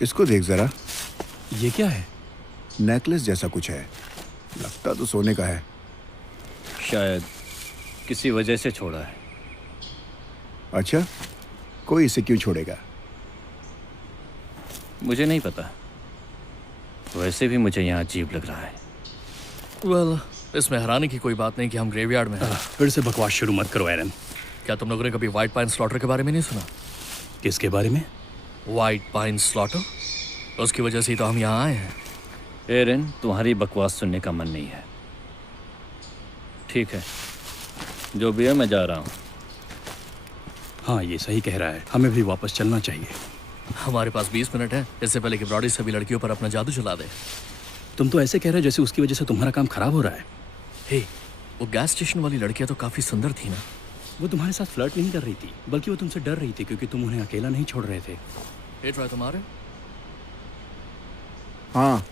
इसको देख जरा। ये क्या है? नेकलेस जैसा कुछ है, लगता तो सोने का है। शायद किसी वजह से छोड़ा है। अच्छा, कोई इसे क्यों छोड़ेगा? मुझे नहीं पता, वैसे भी मुझे यहाँ अजीब लग रहा है। वेल, इसमें हैरानी की कोई बात नहीं कि हम ग्रेवयार्ड में हैं। फिर से बकवास शुरू मत करो एरन। क्या तुम लोगों ने कभी व्हाइट पाइन स्लॉटर के बारे में नहीं सुना? किसके बारे में? व्हाइट पाइन स्लॉटर, उसकी वजह से ही तो हम यहाँ आए हैं। एरन, तुम्हारी बकवास सुनने का मन नहीं है। ठीक है, जो भी है मैं जा रहा हूँ। हाँ, ये सही कह रहा है, हमें भी वापस चलना चाहिए। हमारे पास 20 मिनट है, इससे पहले कि ब्रॉडी सभी लड़कियों पर अपना जादू चला दे। तुम तो ऐसे कह रहे हो जैसे उसकी वजह से तुम्हारा काम खराब हो रहा है। हे, वो गैस स्टेशन वाली लड़कियां तो काफी सुंदर थी ना। वो तुम्हारे साथ फ्लर्ट नहीं कर रही थी, बल्कि वो तुमसे डर रही थी क्योंकि तुम उन्हें अकेला नहीं छोड़ रहे थे। हे ट्राई तुम्हारे? हाँ,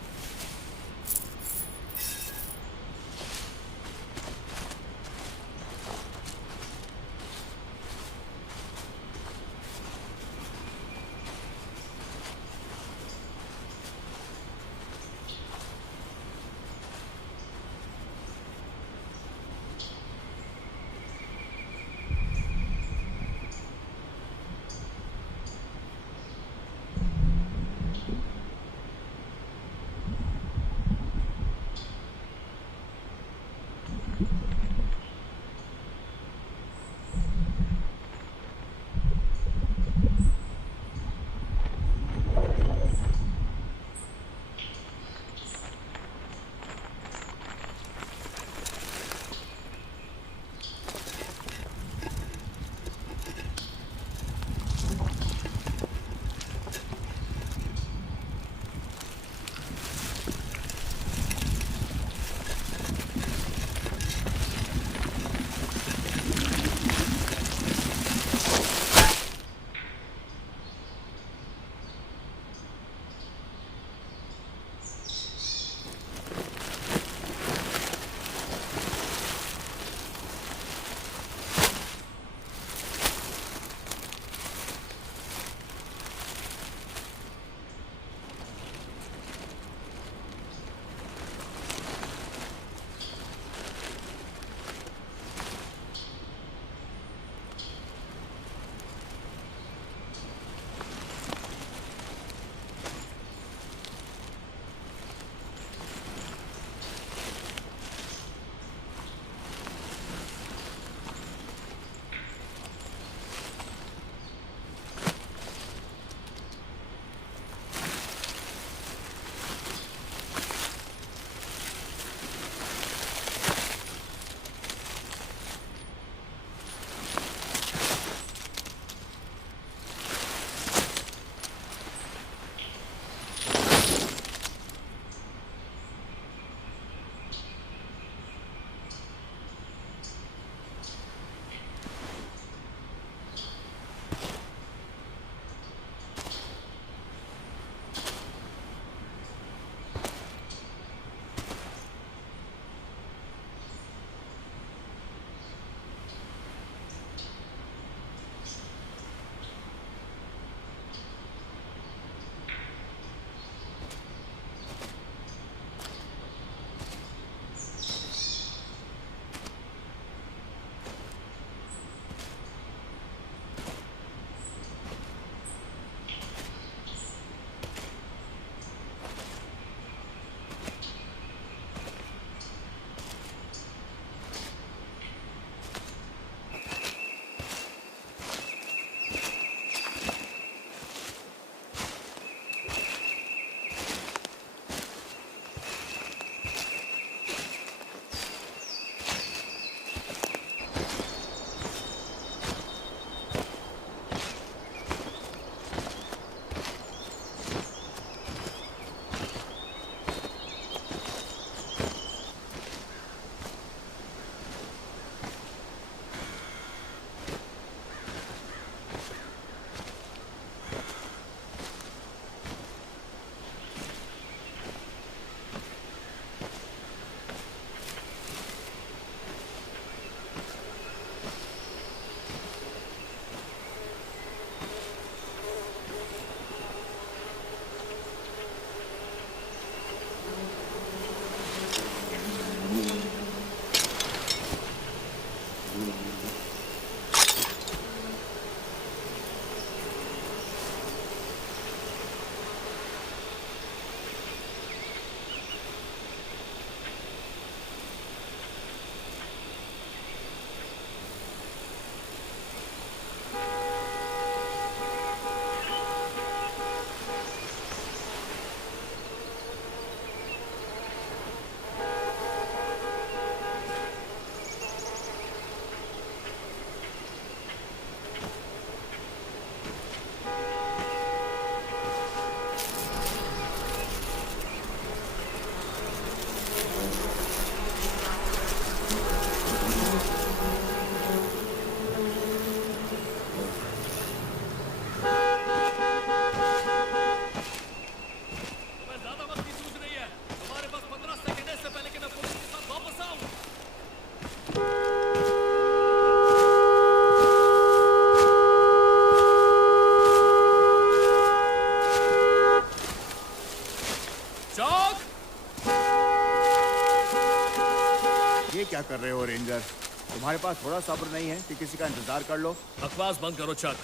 रहे हो रेंजर? तुम्हारे पास थोड़ा सब्र नहीं है कि किसी का इंतजार कर लो? बकवास बंद करो चक।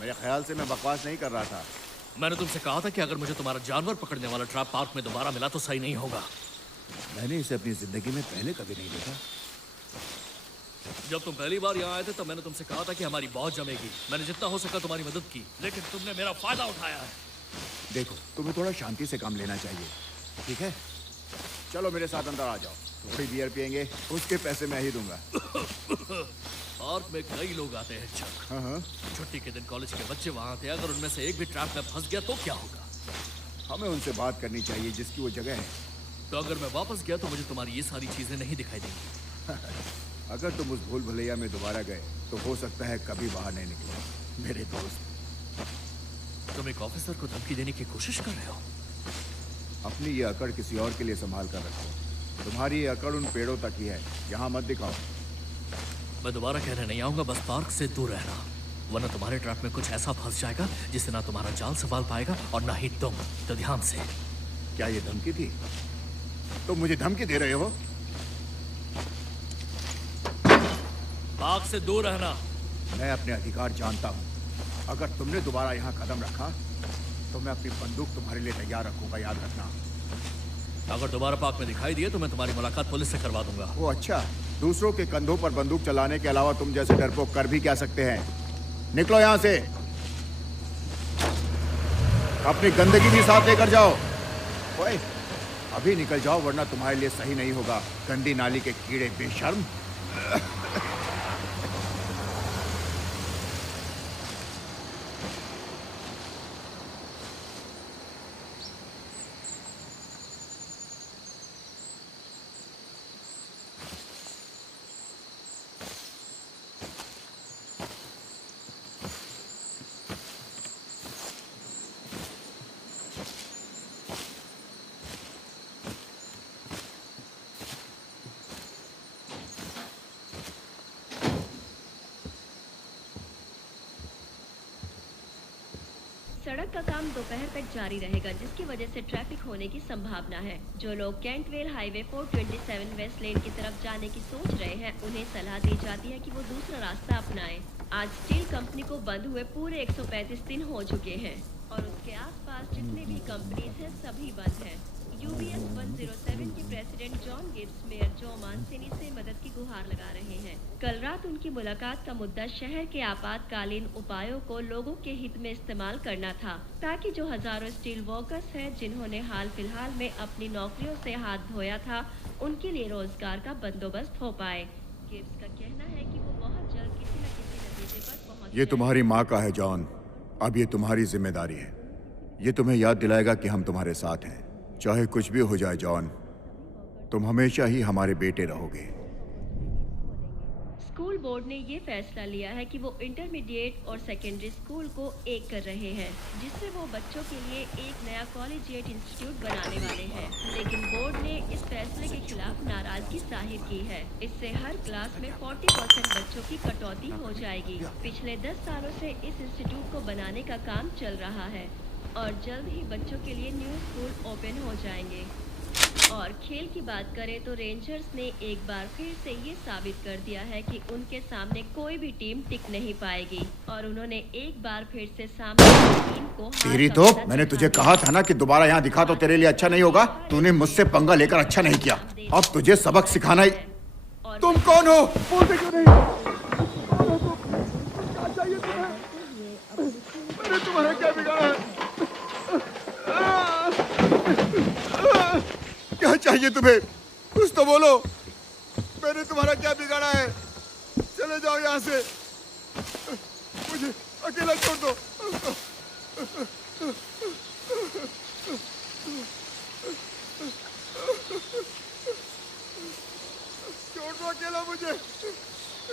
मेरे ख्याल से मैं बकवास नहीं कर रहा था। मैंने तुमसे कहा था कि अगर मुझे तुम्हारा जानवर पकड़ने वाला ट्रैप पार्क में दोबारा मिला तो सही नहीं होगा। मैंने इसे अपनी जिंदगी में पहले कभी नहीं देखा। जब तुम पहली बार यहाँ आए थे तब मैंने तुमसे कहा था कि हमारी बहुत जमेगी। मैंने जितना हो सका तुम्हारी मदद की, लेकिन तुमने मेरा फायदा उठाया है। देखो, तुम्हें थोड़ा शांति से काम लेना चाहिए, ठीक है? चलो मेरे साथ अंदर आ जाओ, थोड़ी बियर पियेंगे, उसके पैसे मैं ही दूंगा। पार्क में कई लोग आते हैं चक। हाँ। छुट्टी के दिन कॉलेज के बच्चे वहाँ थे। अगर उनमें से एक भी ट्रैप में फंस गया तो क्या होगा? हमें उनसे बात करनी चाहिए जिसकी वो जगह है। तो अगर मैं वापस गया तो मुझे तुम्हारी ये सारी चीजें नहीं दिखाई देंगी। अगर तुम उस भूल भुलैया में दोबारा गए तो हो सकता है कभी बाहर नहीं निकले, मेरे दोस्त। तुम एक ऑफिसर को धमकी देने की कोशिश कर रहे हो? अपनी ये अकड़ किसी और के लिए संभाल कर रखो। तुम्हारी ये अकड़ उन पेड़ों तक ही है, यहाँ मत दिखाओ। मैं दोबारा कहने नहीं आऊंगा, बस पार्क से दूर रहना, वरना तुम्हारे ट्रैप में कुछ ऐसा फंस जाएगा जिससे ना तुम्हारा जाल संभाल पाएगा और ना ही तुम। तो ध्यान से। क्या ये धमकी थी? तुम मुझे धमकी दे रहे हो? पार्क से दूर रहना। मैं अपने अधिकार जानता हूँ। अगर तुमने दोबारा यहाँ कदम रखा तो मैं अपनी बंदूक तुम्हारे लिए तैयार रखूंगा, याद रखना। अगर दोबारा पार्क में दिखाई दिए तो मैं तुम्हारी मुलाकात पुलिस से करवा दूंगा। वो अच्छा, दूसरों के कंधों पर बंदूक चलाने के अलावा तुम जैसे डरपोक कर भी क्या सकते हैं? निकलो यहाँ से, अपनी गंदगी भी साथ लेकर जाओ। ओए, अभी निकल जाओ वरना तुम्हारे लिए सही नहीं होगा, गंदी नाली के कीड़े बेशर्म। सड़क का काम दोपहर तक जारी रहेगा, जिसकी वजह से ट्रैफिक होने की संभावना है। जो लोग कैंटवेल हाईवे 427 वेस्ट लेन की तरफ जाने की सोच रहे हैं, उन्हें सलाह दी जाती है कि वो दूसरा रास्ता अपनाएं। आज स्टील कंपनी को बंद हुए पूरे 135 दिन हो चुके हैं और उसके आसपास जितने भी कंपनीज हैं सभी बंद हैं। UBS 107 के प्रेसिडेंट जॉन गिब्स मेयर जो मानसेनी से मदद की गुहार लगा रहे हैं। कल रात उनकी मुलाकात का मुद्दा शहर के आपातकालीन उपायों को लोगों के हित में इस्तेमाल करना था, ताकि जो हजारों स्टील वर्कर्स हैं जिन्होंने हाल फिलहाल में अपनी नौकरियों से हाथ धोया था, उनके लिए रोजगार का बंदोबस्त हो पाए। गिब्स का कहना है कि वो बहुत जल्द किसी न किसी नतीजे पर पहुंच ये तुम्हारी माँ का है जॉन, अब ये तुम्हारी जिम्मेदारी है। ये तुम्हें याद दिलाएगा कि हम तुम्हारे साथ हैं, चाहे कुछ भी हो जाए। जॉन, तुम हमेशा ही हमारे बेटे रहोगे। स्कूल बोर्ड ने ये फैसला लिया है कि वो इंटरमीडिएट और सेकेंडरी स्कूल को एक कर रहे हैं, जिससे वो बच्चों के लिए एक नया कॉलेजिएट इंस्टीट्यूट बनाने वाले हैं। लेकिन बोर्ड ने इस फैसले के खिलाफ नाराजगी जाहिर की है। इससे हर क्लास में 40% बच्चों की कटौती हो जाएगी। पिछले 10 सालों से इस इंस्टीट्यूट को बनाने का काम चल रहा है और जल्द ही बच्चों के लिए न्यू स्कूल ओपन हो जाएंगे। और खेल की बात करें तो रेंजर्स ने एक बार फिर से ये साबित कर दिया है कि उनके सामने कोई भी टीम टिक नहीं पाएगी और उन्होंने एक बार फिर से सामने की टीम को तेरी तो मैंने तुझे कहा था ना कि दोबारा यहाँ दिखा तो तेरे लिए अच्छा नहीं होगा। तूने मुझसे पंगा लेकर अच्छा नहीं किया, अब तुझे सबक सिखाना ही। तुम कौन हो? बोलते क्यों नहीं? कौन हो तुम? क्या चाहिए तुम्हें? मैंने तुम्हारा क्या बिगाड़ा है? क्या चाहिए तुम्हें? कुछ तो बोलो। मैंने तुम्हारा क्या बिगाड़ा है? चले जाओ यहाँ से, मुझे अकेला छोड़ दो। छोड़ दो अकेला मुझे,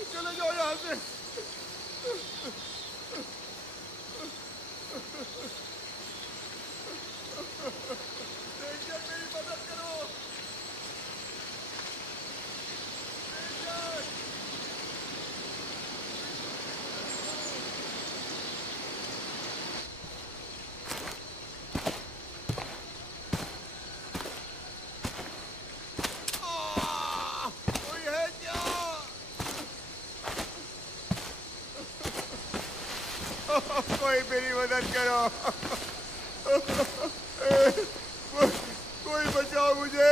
चले जाओ यहाँ से। रेंजर, मेरी मदद करो। रेंजर! कोई है क्या? कोई मेरी मदद करो। कोई बचाओ मुझे।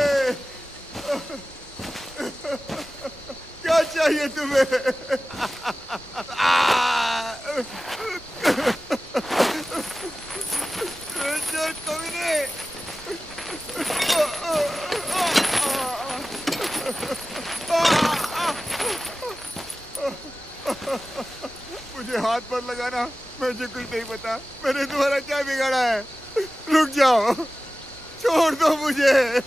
क्या चाहिए तुम्हें? कमीने। मुझे हाथ पर लगाना, मुझे कुछ नहीं पता। मैंने तुम्हारा क्या बिगाड़ा है? रुक जाओ, छोड़ दो मुझे,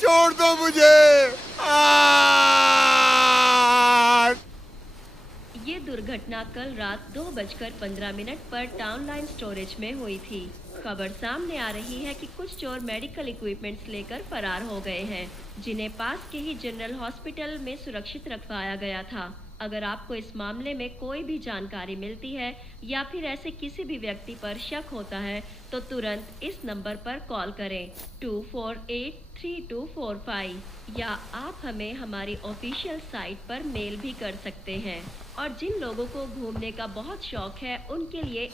छोड़ दो मुझे। ये दुर्घटना कल रात 2:15 पर टाउन लाइन स्टोरेज में हुई थी। खबर सामने आ रही है कि कुछ चोर मेडिकल इक्विपमेंट्स लेकर फरार हो गए हैं, जिन्हें पास के ही जनरल हॉस्पिटल में सुरक्षित रखवाया गया था। अगर आपको इस मामले में कोई भी जानकारी मिलती है या फिर ऐसे किसी भी व्यक्ति पर शक होता है तो तुरंत इस नंबर पर कॉल करें 24832445 या आप हमें हमारी ऑफिशियल साइट पर मेल भी कर सकते हैं। और जिन लोगों को घूमने का बहुत शौक है उनके लिए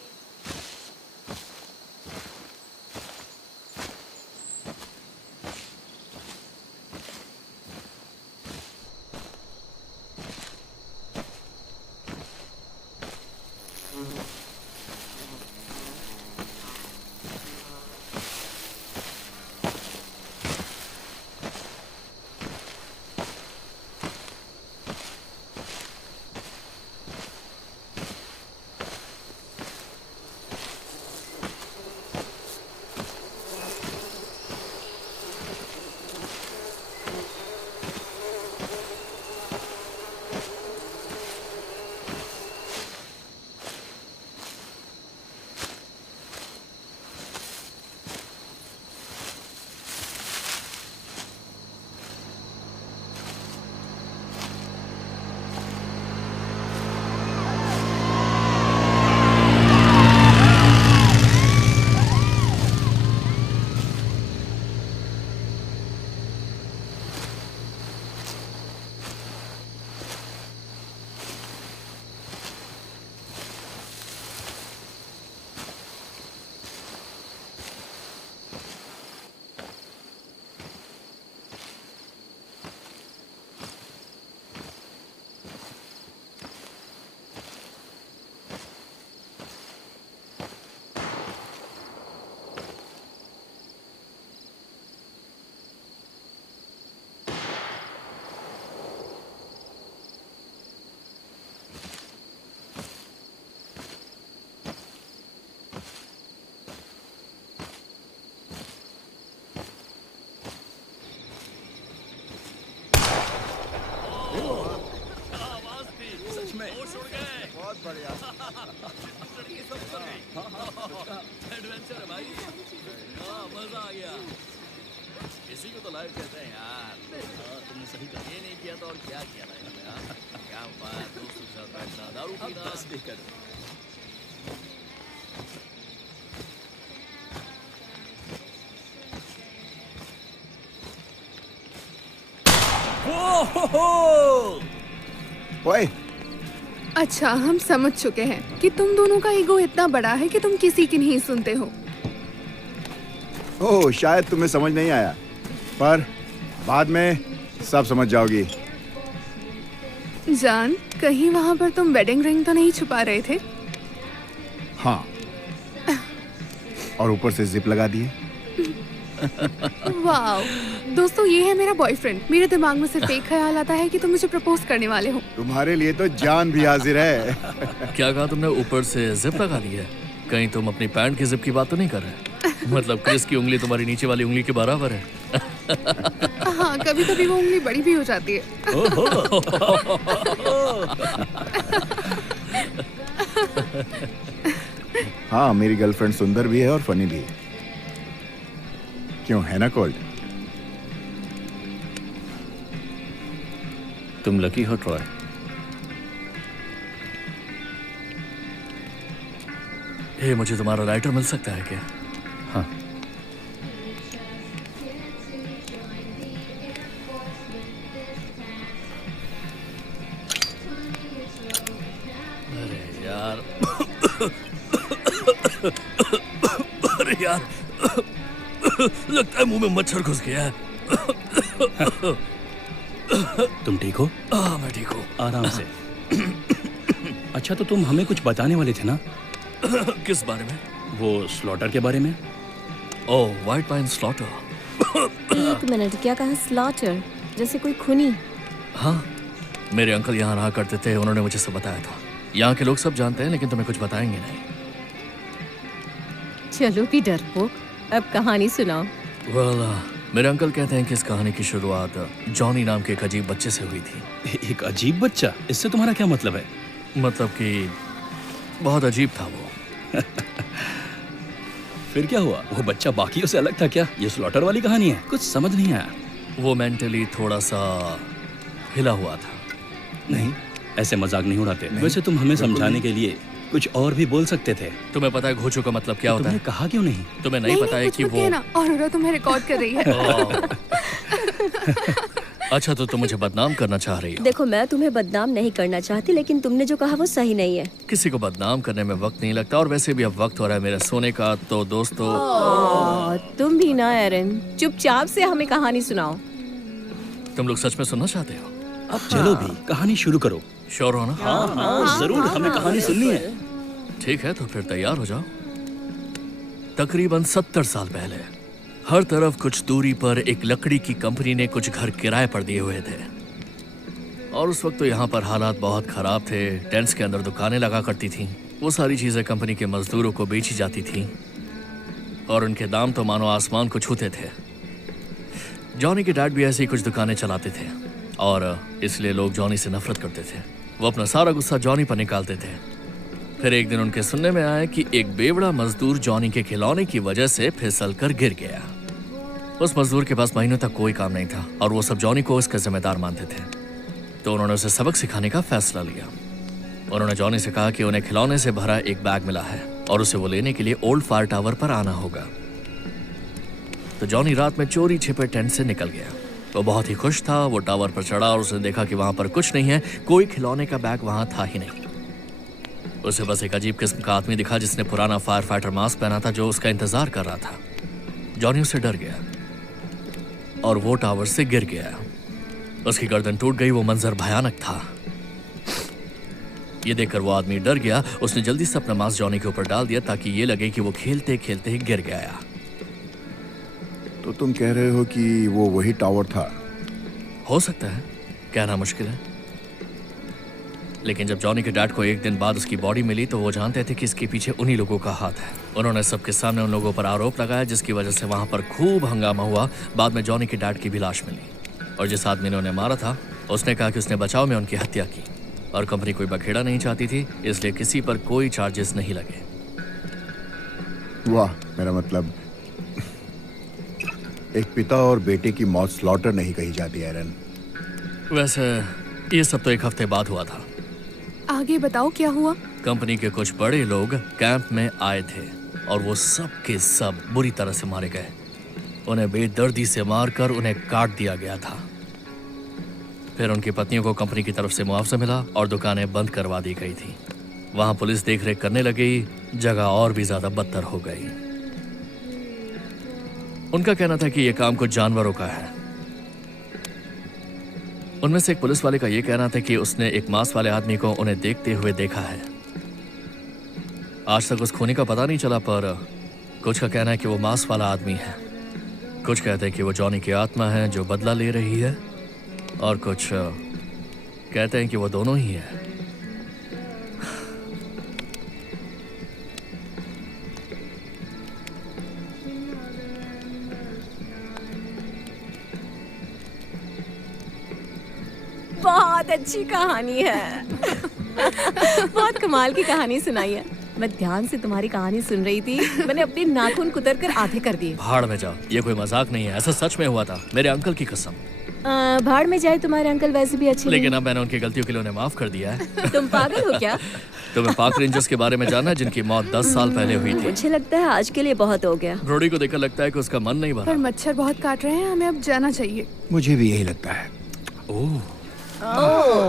बहुत बढ़िया। एडवेंचर है भाई। मजा आ गया। इसी को तो लाइफ कहते हैं यार। तुमने सही कहा। ये नहीं किया तो और क्या किया लाइफ में यार? क्या बात, दोस्तों के साथ बैठना, दारू पीना। बस लेकर ओए, अच्छा, हम समझ चुके हैं कि तुम दोनों का ईगो इतना बड़ा है कि तुम किसी की नहीं सुनते हो। ओह, शायद तुम्हें समझ नहीं आया, पर बाद में सब समझ जाओगी। जान, कहीं वहाँ पर तुम वेडिंग रिंग तो नहीं छुपा रहे थे? हाँ, और ऊपर से जिप लगा दिए। वाओ, दोस्तों ये है मेरा बॉयफ्रेंड। मेरे दिमाग में सिर्फ एक ख्याल आता है कि तुम मुझे प्रपोज करने वाले हो। तुम्हारे लिए तो जान भी हाजिर है। क्या कहा तुमने? ऊपर से जिप लगा दी है? कहीं तुम अपनी पैंट की जिप की बात तो नहीं कर रहे? मतलब क्रिस की उंगली तुम्हारी नीचे वाली उंगली के बराबर है। हाँ, कभी कभी वो उंगली बड़ी भी हो जाती है। हाँ, मेरी गर्लफ्रेंड सुंदर भी है और फनी भी है। क्यों, है ना कोल्ड? तुम लकी हो ट्रॉय। हे, मुझे तुम्हारा लाइटर मिल सकता है क्या? हाँ, अरे यार, अरे यार, लगता है मुंह में मच्छर घुस गया है। तुम ठीक हो? मैं ठीक हूँ। आराम से। अच्छा, तो तुम हमें कुछ बताने वाले थे ना? किस बारे में? वो स्लॉटर के बारे में। ओह, व्हाइट पाइन स्लॉटर। एक मिनट, क्या कहा? स्लॉटर जैसे कोई खूनी? हाँ, मेरे अंकल यहाँ रहा करते थे, उन्होंने मुझे सब बताया था। यहाँ के लोग सब जानते हैं, लेकिन तुम्हें कुछ बताएंगे नहीं। चलो भी डरपोक, अब कहानी सुनाओ। मेरे अंकल कहते हैं कि इस कहानी की शुरुआत जॉनी नाम के एक अजीब बच्चे से हुई थी। एक अजीब बच्चा? इससे तुम्हारा क्या मतलब है? मतलब कि बहुत अजीब था वो। फिर क्या हुआ? वो बच्चा बाकियों से अलग था क्या? ये स्लॉटर वाली कहानी है, कुछ समझ नहीं आया। वो मेंटली थोड़ा सा हिला हुआ था। नहीं, ऐसे मजाक नहीं उड़ाते। वैसे तुम हमें समझाने के लिए कुछ और भी बोल सकते थे। तुम्हें पता है घोचू का मतलब क्या होता है? तुमने कहा क्यों नहीं? तुम्हें नहीं पता है कुछ कि मत वो कहना, और तुम्हें रिकॉर्ड कर रही है। अच्छा, तो तुम मुझे बदनाम करना चाह रही हो? देखो, मैं तुम्हें बदनाम नहीं करना चाहती, लेकिन तुमने जो कहा वो सही नहीं है। किसी को बदनाम करने में वक्त नहीं लगता, और वैसे भी अब वक्त हो रहा है मेरे सोने का। तो दोस्तों, तुम भी ना एरन, चुपचाप से हमें कहानी सुनाओ। तुम लोग सच में सुनना चाहते हो? अब चलो भी, कहानी शुरू करो। श्योर हो ना? हाँ, जरूर, हमें कहानी सुननी है। ठीक है, तो फिर तैयार हो जाओ। तकरीबन 70 साल पहले हर तरफ कुछ दूरी पर एक लकड़ी की कंपनी ने कुछ घर किराए पर दिए हुए थे, और उस वक्त तो यहाँ पर हालात बहुत खराब थे। टेंट्स के अंदर दुकानें लगा करती थीं। वो सारी चीजें कंपनी के मजदूरों को बेची जाती थीं, और उनके दाम तो मानो आसमान को छूते थे। जॉनी के डैड भी ऐसी कुछ दुकानें चलाते थे, और इसलिए लोग जॉनी से नफरत करते थे। वो अपना सारा गुस्सा जॉनी पर निकालते थे। फिर एक दिन उनके सुनने में आया कि एक बेवड़ा मजदूर जॉनी के खिलौने की वजह से फिसल कर गिर गया। उस मजदूर के पास महीनों तक कोई काम नहीं था, और वो सब जॉनी को इसका जिम्मेदार मानते थे। तो उन्होंने उसे सबक सिखाने का फैसला लिया। उन्होंने जॉनी से कहा कि उन्हें खिलौने से भरा एक बैग मिला है, और उसे वो लेने के लिए ओल्ड फायर टावर पर आना होगा। तो जॉनी रात में चोरी छिपे टेंट से निकल गया। वो बहुत ही खुश था। वो टावर पर चढ़ा और उसने देखा कि वहां पर कुछ नहीं है, कोई खिलौने का बैग वहां था ही नहीं। उसे बस एक अजीब किस्म का आदमी दिखा जिसने पुराना फायर फाइटर मास्क पहना था, जो उसका इंतजार कर रहा था। जॉनी उससे डर गया और वो टावर से गिर गया। उसकी गर्दन टूट गई। वो मंजर भयानक था। ये देखकर वो आदमी डर गया। उसने जल्दी से अपना मास्क जॉनी के ऊपर डाल दिया ताकि ये लगे कि वो खेलते खेलते ही गिर गया। तो तुम कह रहे हो कि वो वही टावर था? हो सकता है, कहना मुश्किल है। लेकिन जब जॉनी के डैड को एक दिन बाद उसकी बॉडी मिली, तो वो जानते थे कि इसके पीछे उन्हीं लोगों का हाथ है। उन्होंने सबके सामने उन लोगों पर आरोप लगाया, जिसकी वजह से वहां पर खूब हंगामा हुआ। बाद में जॉनी के डैड की भी लाश मिली, और जिस आदमी ने उन्हें मारा था उसने कहा कि उसने बचाव में उनकी हत्या की, और कंपनी कोई बखेड़ा नहीं चाहती थी, इसलिए किसी पर कोई चार्जेस नहीं लगे। वाह, मेरा मतलब एक पिता और बेटे की मौत स्लॉटर नहीं कही जाती एरन। वैसे ये सब तो एक हफ्ते बाद हुआ था। आगे बताओ क्या हुआ? कंपनी के कुछ बड़े लोग कैंप में आए थे, और वो सब के सब बुरी तरह से मारे गए। उन्हें बेदर्दी से मारकर उन्हें काट दिया गया था। फिर उनकी पत्नियों को कंपनी की तरफ से मुआवजा मिला, और दुकानें बंद करवा दी गई थी। वहां पुलिस देखरेख करने लगी। जगह और भी ज्यादा बदतर हो गई। उनका कहना था कि यह काम कुछ जानवरों का है। उनमें से एक पुलिस वाले का यह कहना था कि उसने एक मांस वाले आदमी को उन्हें देखते हुए देखा है। आज तक उस खूनी का पता नहीं चला, पर कुछ का कहना है कि वो मांस वाला आदमी है। कुछ कहते हैं कि वो जॉनी की आत्मा है जो बदला ले रही है, और कुछ कहते हैं कि वो दोनों ही है। बहुत अच्छी कहानी है। बहुत कमाल की कहानी सुनाई है। मैं ध्यान से तुम्हारी कहानी सुन रही थी। मैंने अपने नाखून कुतर कर आधे कर दिए। भाड़ में जाओ, ये कोई मजाक नहीं है, ऐसा सच में हुआ था, मेरे अंकल की कसम। भाड़ में जाए, तुम्हारे अंकल वैसे भी अच्छे लेकिन अब मैंने उनकी गलतियों के लिए उन्हें माफ कर दिया है। नहीं। तुम पागल हो क्या? तुम्हें पार्क रेंजर्स के बारे में जानना है, जिनकी मौत 10 साल पहले हुई थी? मुझे लगता है आज के लिए बहुत हो गया। ब्रोडी को देखकर लगता है कि उसका मन नहीं पर भरा। मच्छर बहुत काट रहे हैं, हमें अब जाना चाहिए। मुझे भी यही लगता है।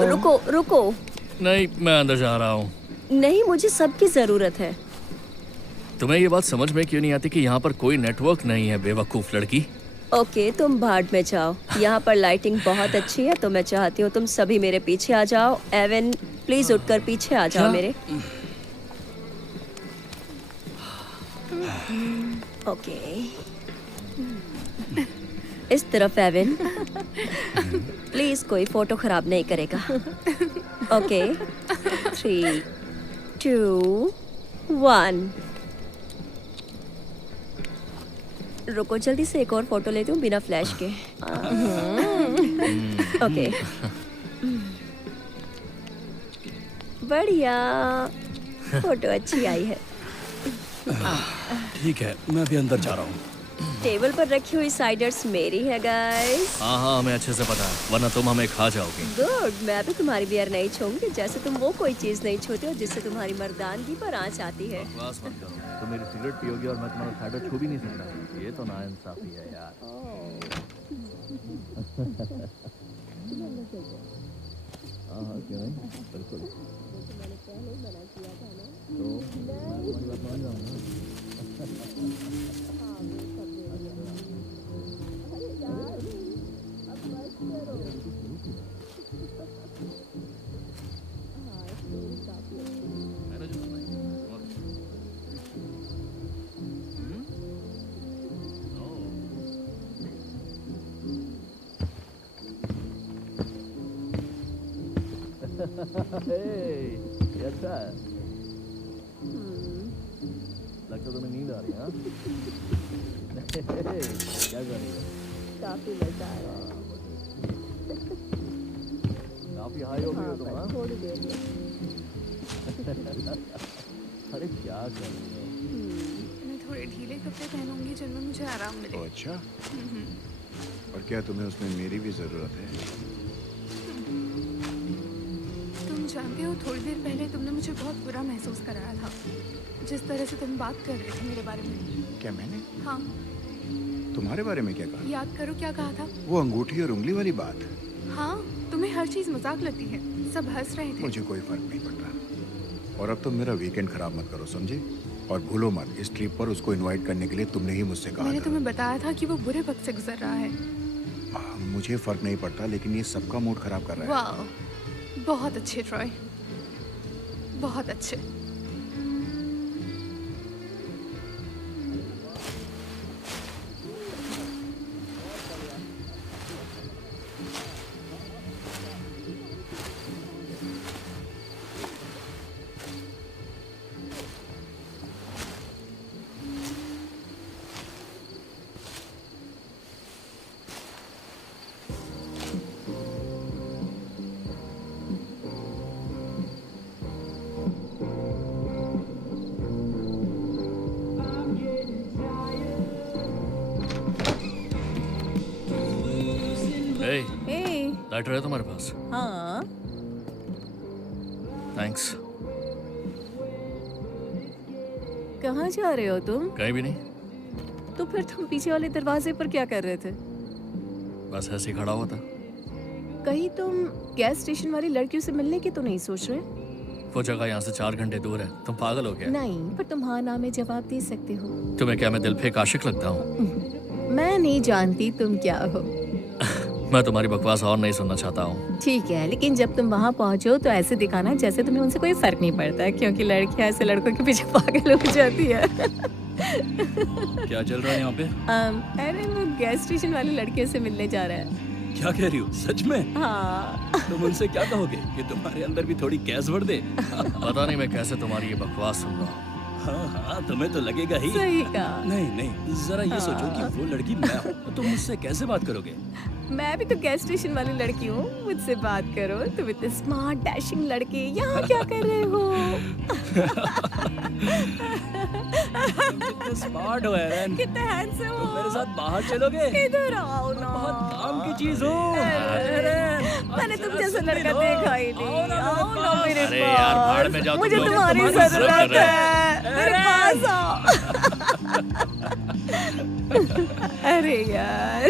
रुको रुको। नहीं, मैं अंदर जा रहा हूँ। नहीं, मुझे सबकी जरूरत है। तुम्हें ये बात समझ में क्यों नहीं आती कि यहाँ पर कोई नेटवर्क नहीं है, बेवकूफ लड़की? ओके, तुम भाड़ में जाओ। यहाँ पर लाइटिंग बहुत अच्छी है, तो मैं चाहती हूँ तुम सभी मेरे पीछे आ जाओ। एवन, प्लीज उठकर पीछे आ जाओ मेरे। ओके, इस तरफ एवन। प्लीज कोई फोटो खराब नहीं करेगा। ओके, 3, 2, 1। रुको, जल्दी से एक और फोटो लेती हूँ बिना फ्लैश के। ओके, बढ़िया, फोटो अच्छी आई है। ठीक है, मैं भी अंदर जा रहा हूँ। टेबल पर रखी हुई साइडर्स मेरी है गाइस। हाँ हाँ, हमें अच्छे से पता है, वरना तुम हमें खा जाओगी। गुड, मैं भी तुम्हारी बियर नहीं छूंगी, जैसे तुम वो कोई चीज नहीं छूते हो जिससे तुम्हारी मर्दानगी पर आंच आती है। बकवास मत करो, तुम मेरी सिगरेट पियोगी और मैं तुम्हारा साइडर छू भी नहीं सकता। ये तो नाइंसाफी है यार। हाँ हाँ, क्यों नहीं, बिल्कुल। तो मैं तुम्हारी बात मान जाऊँगा। ये अच्छा है। लगता तुम्हें नींद आ रही है, हाँ? क्या कर रही हो? काफी मजा आया। काफी हाई हो गई हो तुम, हाँ? थोड़ी देर में। अरे क्या कर रही हो? मैं थोड़े ढीले कपड़े पहनूंगी जिनमें मुझे आराम मिले। तो अच्छा, और क्या तुम्हें उसमें मेरी भी जरूरत है? तुम जानते हो, थोड़ी देर पहले तुमने मुझे बहुत बुरा महसूस कराया था, जिस तरह से तुम बात कर रहे थे मेरे बारे में। क्या मैंने हाँ, तुम्हारे बारे में क्या कहा? याद करो क्या कहा था। वो अंगूठी और उंगली वाली बात। हाँ, तुम्हें हर चीज मजाक लगती है, सब हंस रहे थे। मुझे कोई फर्क नहीं पड़ता। और अब तुम मेरा वीकेंड खराब मत करो, समझे? और भूलो मत, इस ट्रिप पर उसको इनवाइट करने के लिए तुमने ही मुझसे कहा मैंने था। तुम्हें बताया था कि वो बुरे वक्त से गुजर रहा है। मुझे फर्क नहीं पड़ता, लेकिन ये सबका मूड खराब कर रहा है। वाह, बहुत अच्छे ट्रॉय, बहुत अच्छे। लाइटर है तुम्हारे पास? हाँ, थैंक्स। कहाँ जा रहे हो तुम? कहीं भी नहीं, तो फिर तुम पीछे वाले दरवाजे पर क्या कर रहे थे? बस ऐसे ही खड़ा हुआ था। कहीं तुम गैस स्टेशन वाली लड़कियों से मिलने की तो नहीं सोच रहे? वो जगह यहाँ से 4 घंटे दूर है। तुम पागल हो गया? नहीं, पर तुम हाँ ना में जवाब दे सकते हो। तुम्हें क्या मैं दिल पे एक आशिक लगता हूँ? मैं नहीं जानती तुम क्या हो। मैं तुम्हारी बकवास और नहीं सुनना चाहता हूँ। ठीक है, लेकिन जब तुम वहाँ पहुँचो तो ऐसे दिखाना जैसे तुम्हें उनसे कोई फर्क नहीं पड़ता है, क्योंकि लड़कियाँ ऐसे लड़कों के पीछे पागल हो जाती है। क्या चल रहा है यहाँ पे? अरे वो गैस स्टेशन वाली लड़कियों से मिलने जा रहा है। क्या कह रही हो, सच में? हाँ। तुम उनसे क्या कहोगे कि तुम्हारे अंदर भी थोड़ी गैस भर दे? पता नहीं मैं कैसे तुम्हारी ये बकवास सुन रहा हूँ। हाँ हाँ, तुम्हें तो लगेगा ही। सही कहा। नहीं नहीं, जरा ये सोचो कि वो लड़की मैं हूँ, तो तुम मुझसे कैसे बात करोगे? मैं भी तो गैस स्टेशन वाली लड़की हूँ, मुझसे बात करो। तुम इतने स्मार्ट डैशिंग लड़के यहाँ क्या कर रहे हो? तुम कितने स्मार्ट हो एरन। कितने हैंडसम हो। तुम मेरे साथ बाहर चलोगे? इधर आओ ना। बहुत काम की चीज हो। मैंने तुम जैसा लड़का देखा ही नहीं। आओ ना मेरे अरे यार, भाड़ में पास, जाओ, मुझे तुम लोग तुम्हारी तुम्हारी जरूरत जरूरत है। है। मेरे पास आओ। अरे यार।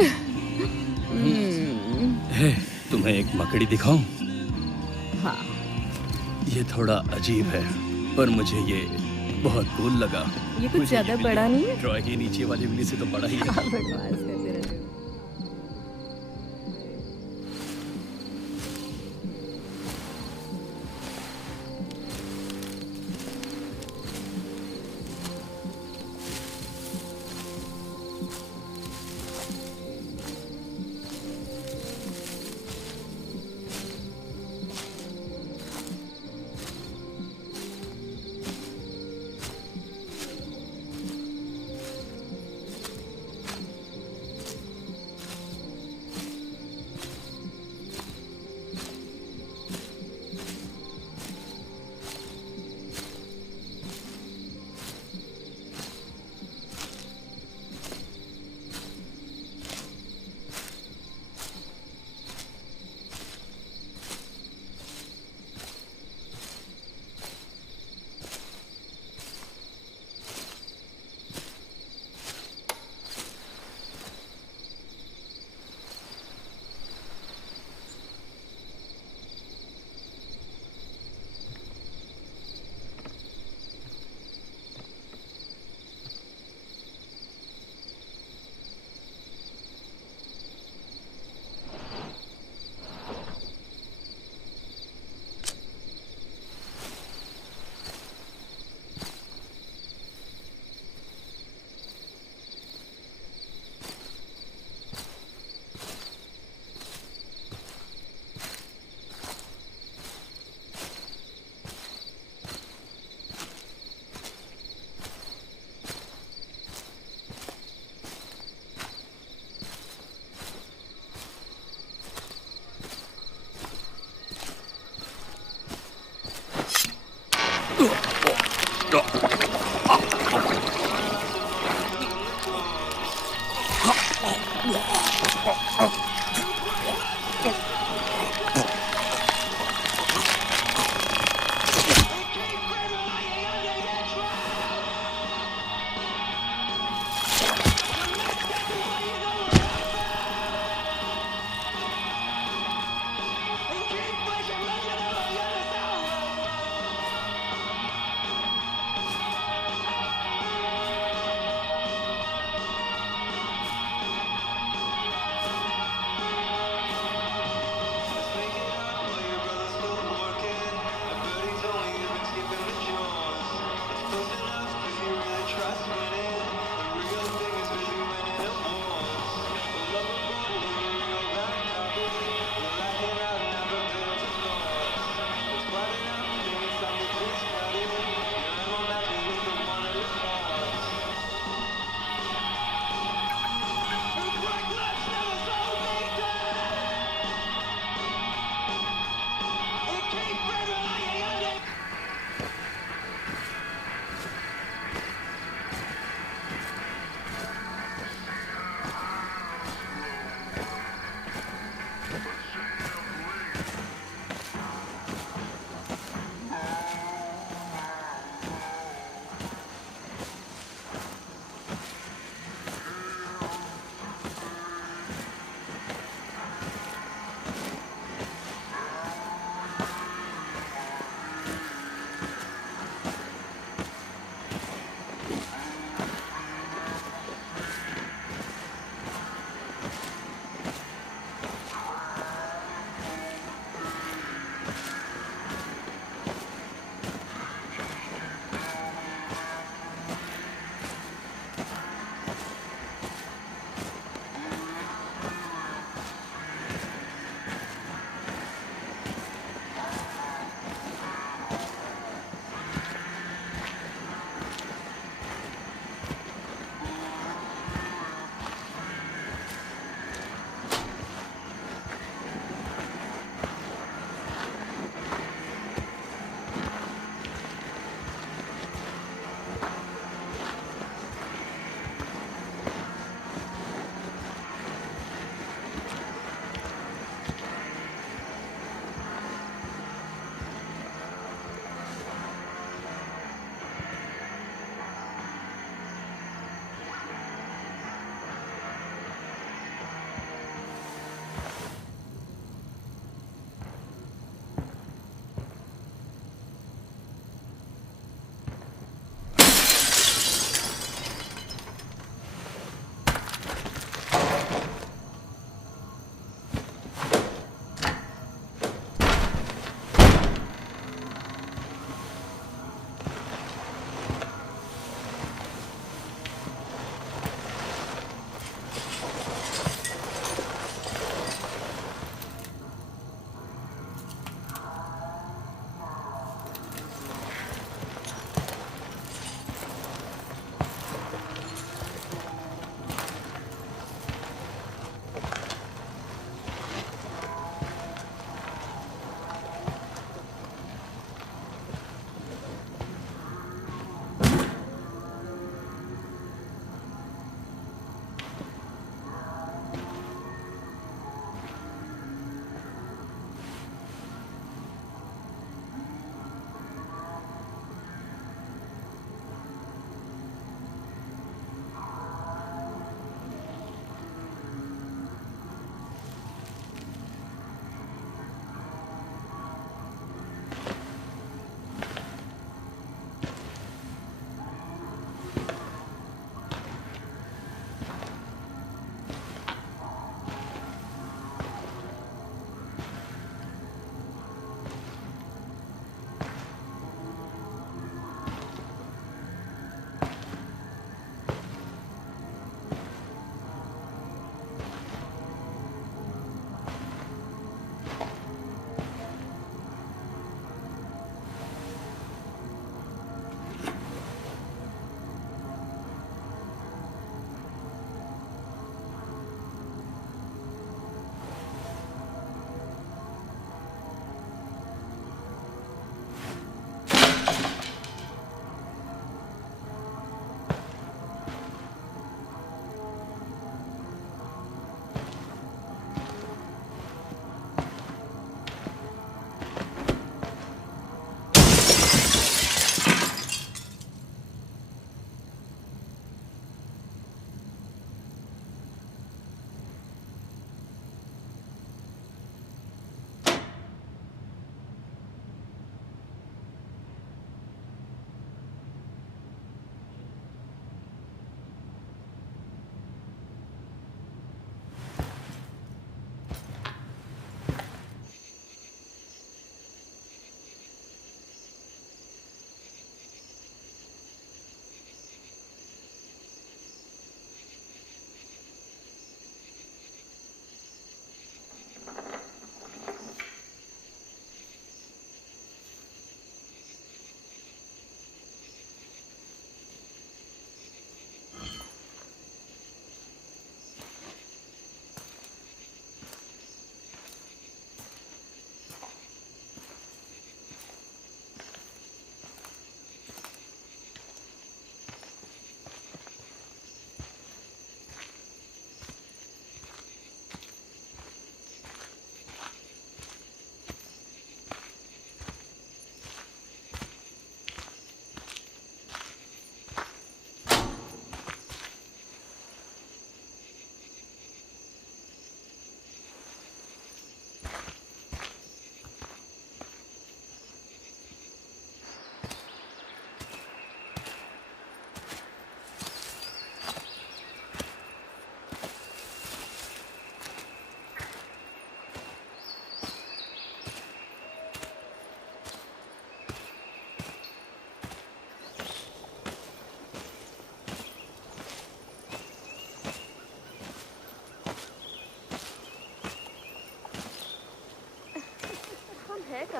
हे, तुम्हें एक मकड़ी दिखाऊं? हाँ। ये थोड़ा अजीब है, पर मुझे ये बहुत कूल लगा। ये कुछ ज्यादा बड़ा नहीं है? ट्रॉय के नीचे वाली उंगली से तो बड़ा ही है। आप बकवास करते रहते हो।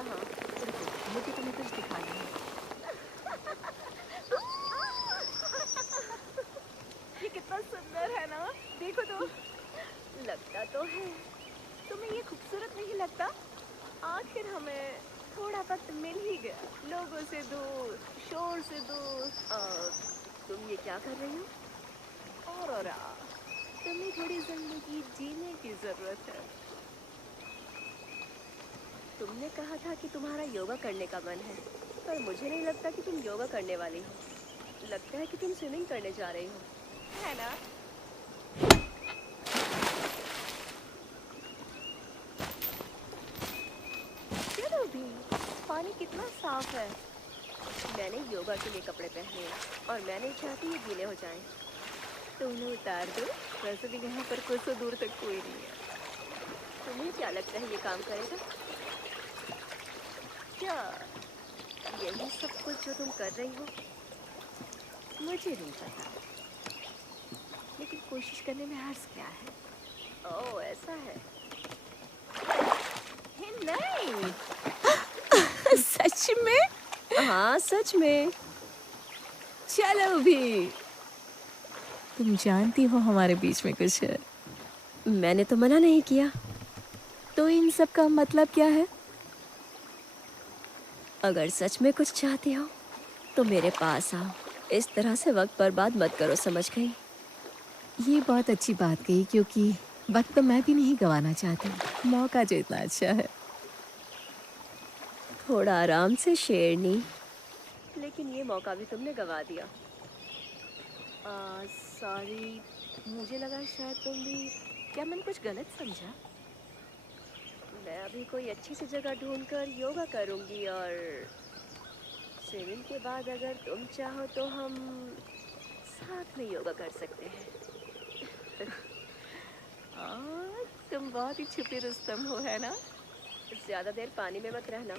हाँ, रुको, मुझे तुम्हें कुछ दिखाना है। ये कितना सुंदर है ना, देखो तो। लगता तो है। तुम्हें ये खूबसूरत नहीं लगता? आखिर हमें थोड़ा वक्त मिल ही गया, लोगों से दूर, शोर से दूर। तुम ये क्या कर रही हो? और तुम्हें थोड़ी जिंदगी जीने की जरूरत है। तुमने कहा था कि तुम्हारा योगा करने का मन है, पर मुझे नहीं लगता कि तुम योगा करने वाली हो। लगता है कि तुम स्विमिंग करने जा रही हो, है ना? चलो भी, पानी कितना साफ है। मैंने योगा के लिए कपड़े पहने हैं और मैं नहीं चाहती ये गीले हो जाएं। तुमने उतार दो, वैसे भी यहाँ पर कुछ दूर तक कोई नहीं है। तुम्हें क्या लगता है ये काम करेगा? क्या यही सब कुछ जो तुम कर रही हो? मुझे नहीं पता, लेकिन कोशिश करने में हर्ज क्या है? ओह, ऐसा है। हे नहीं। सच में? हाँ, सच में। चलो भी। तुम जानती हो हमारे बीच में कुछ है। मैंने तो मना नहीं किया। तो इन सब का मतलब क्या है? अगर सच में कुछ चाहती हो तो मेरे पास आओ। इस तरह से वक्त बर्बाद मत करो, समझ गई? ये बहुत अच्छी बात कही, क्योंकि वक्त तो मैं भी नहीं गंवाना चाहती। मौका जो इतना अच्छा है। थोड़ा आराम से शेरनी। लेकिन ये मौका भी तुमने गंवा दिया। सॉरी, मुझे लगा शायद तुम भी। क्या मैंने कुछ गलत समझा? मैं अभी कोई अच्छी सी जगह ढूंढकर योगा करूंगी और स्विमिंग के बाद अगर तुम चाहो तो हम साथ में योगा कर सकते हैं। तुम बहुत ही छुपी रुस्तम हो, है ना? ज्यादा देर पानी में मत रहना।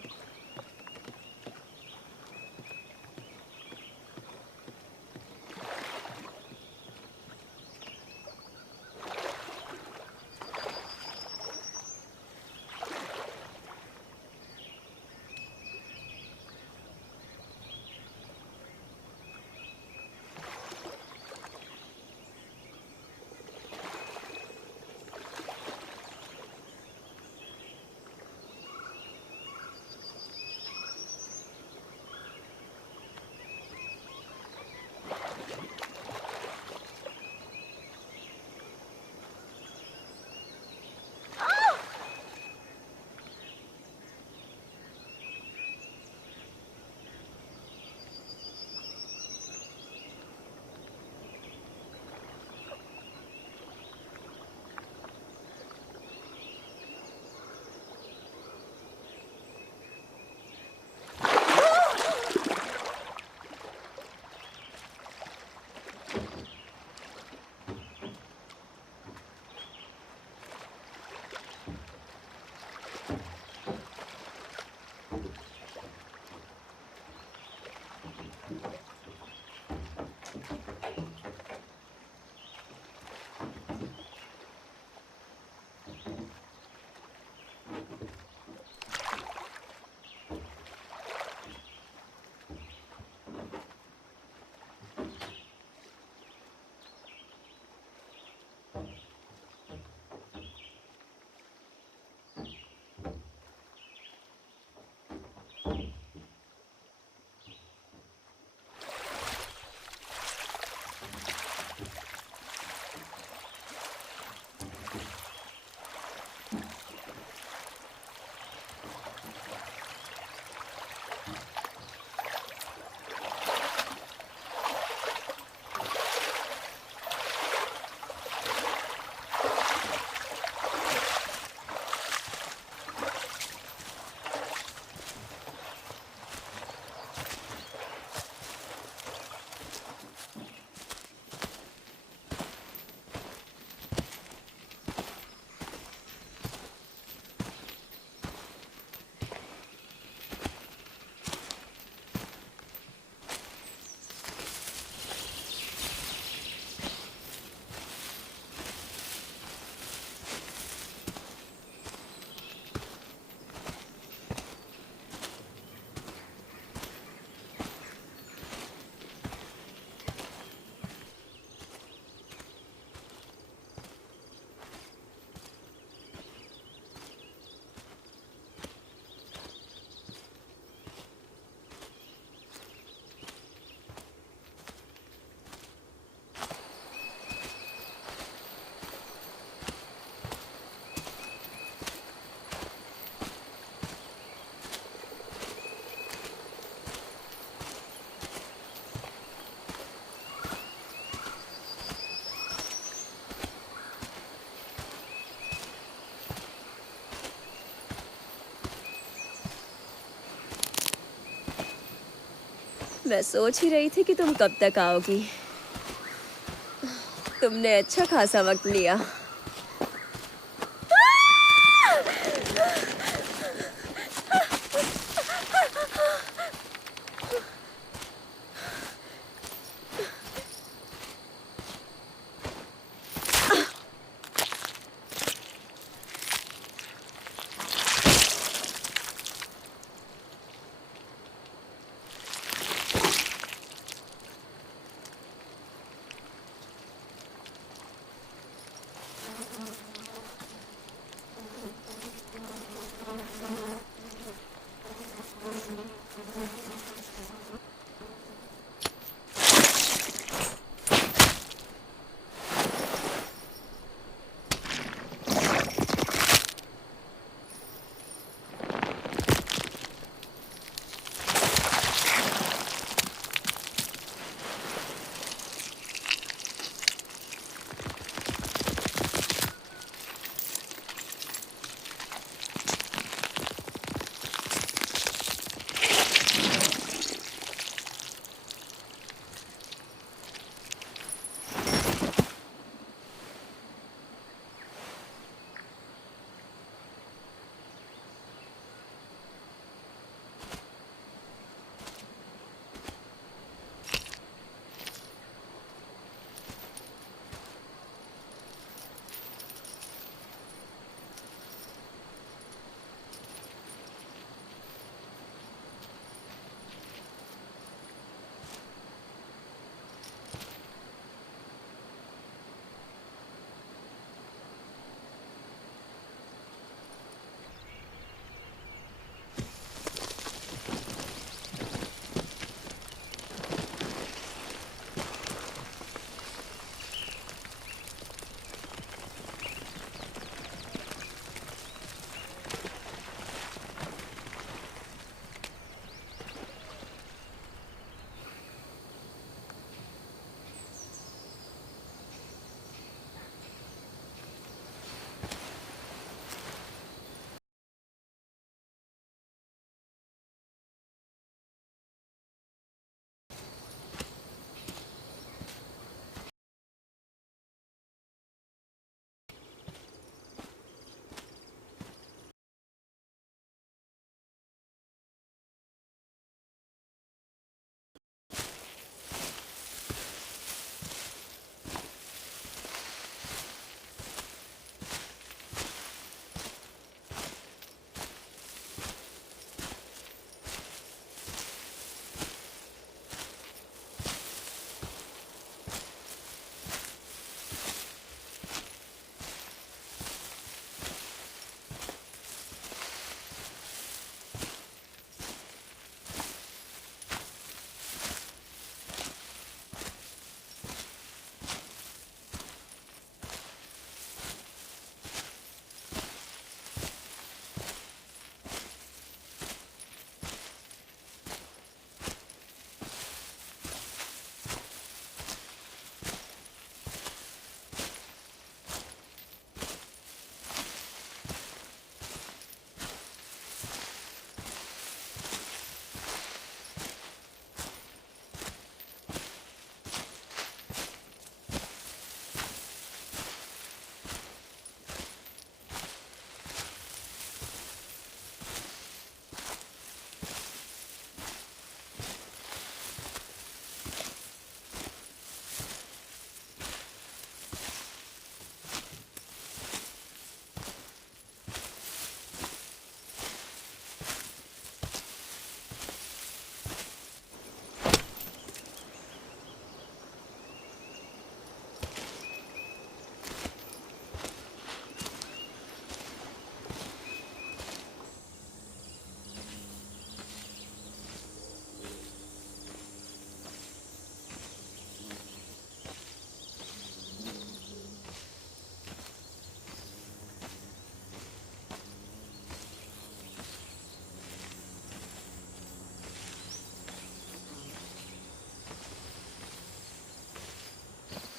मैं सोच ही रही थी कि तुम कब तक आओगी। तुमने अच्छा खासा वक्त लिया।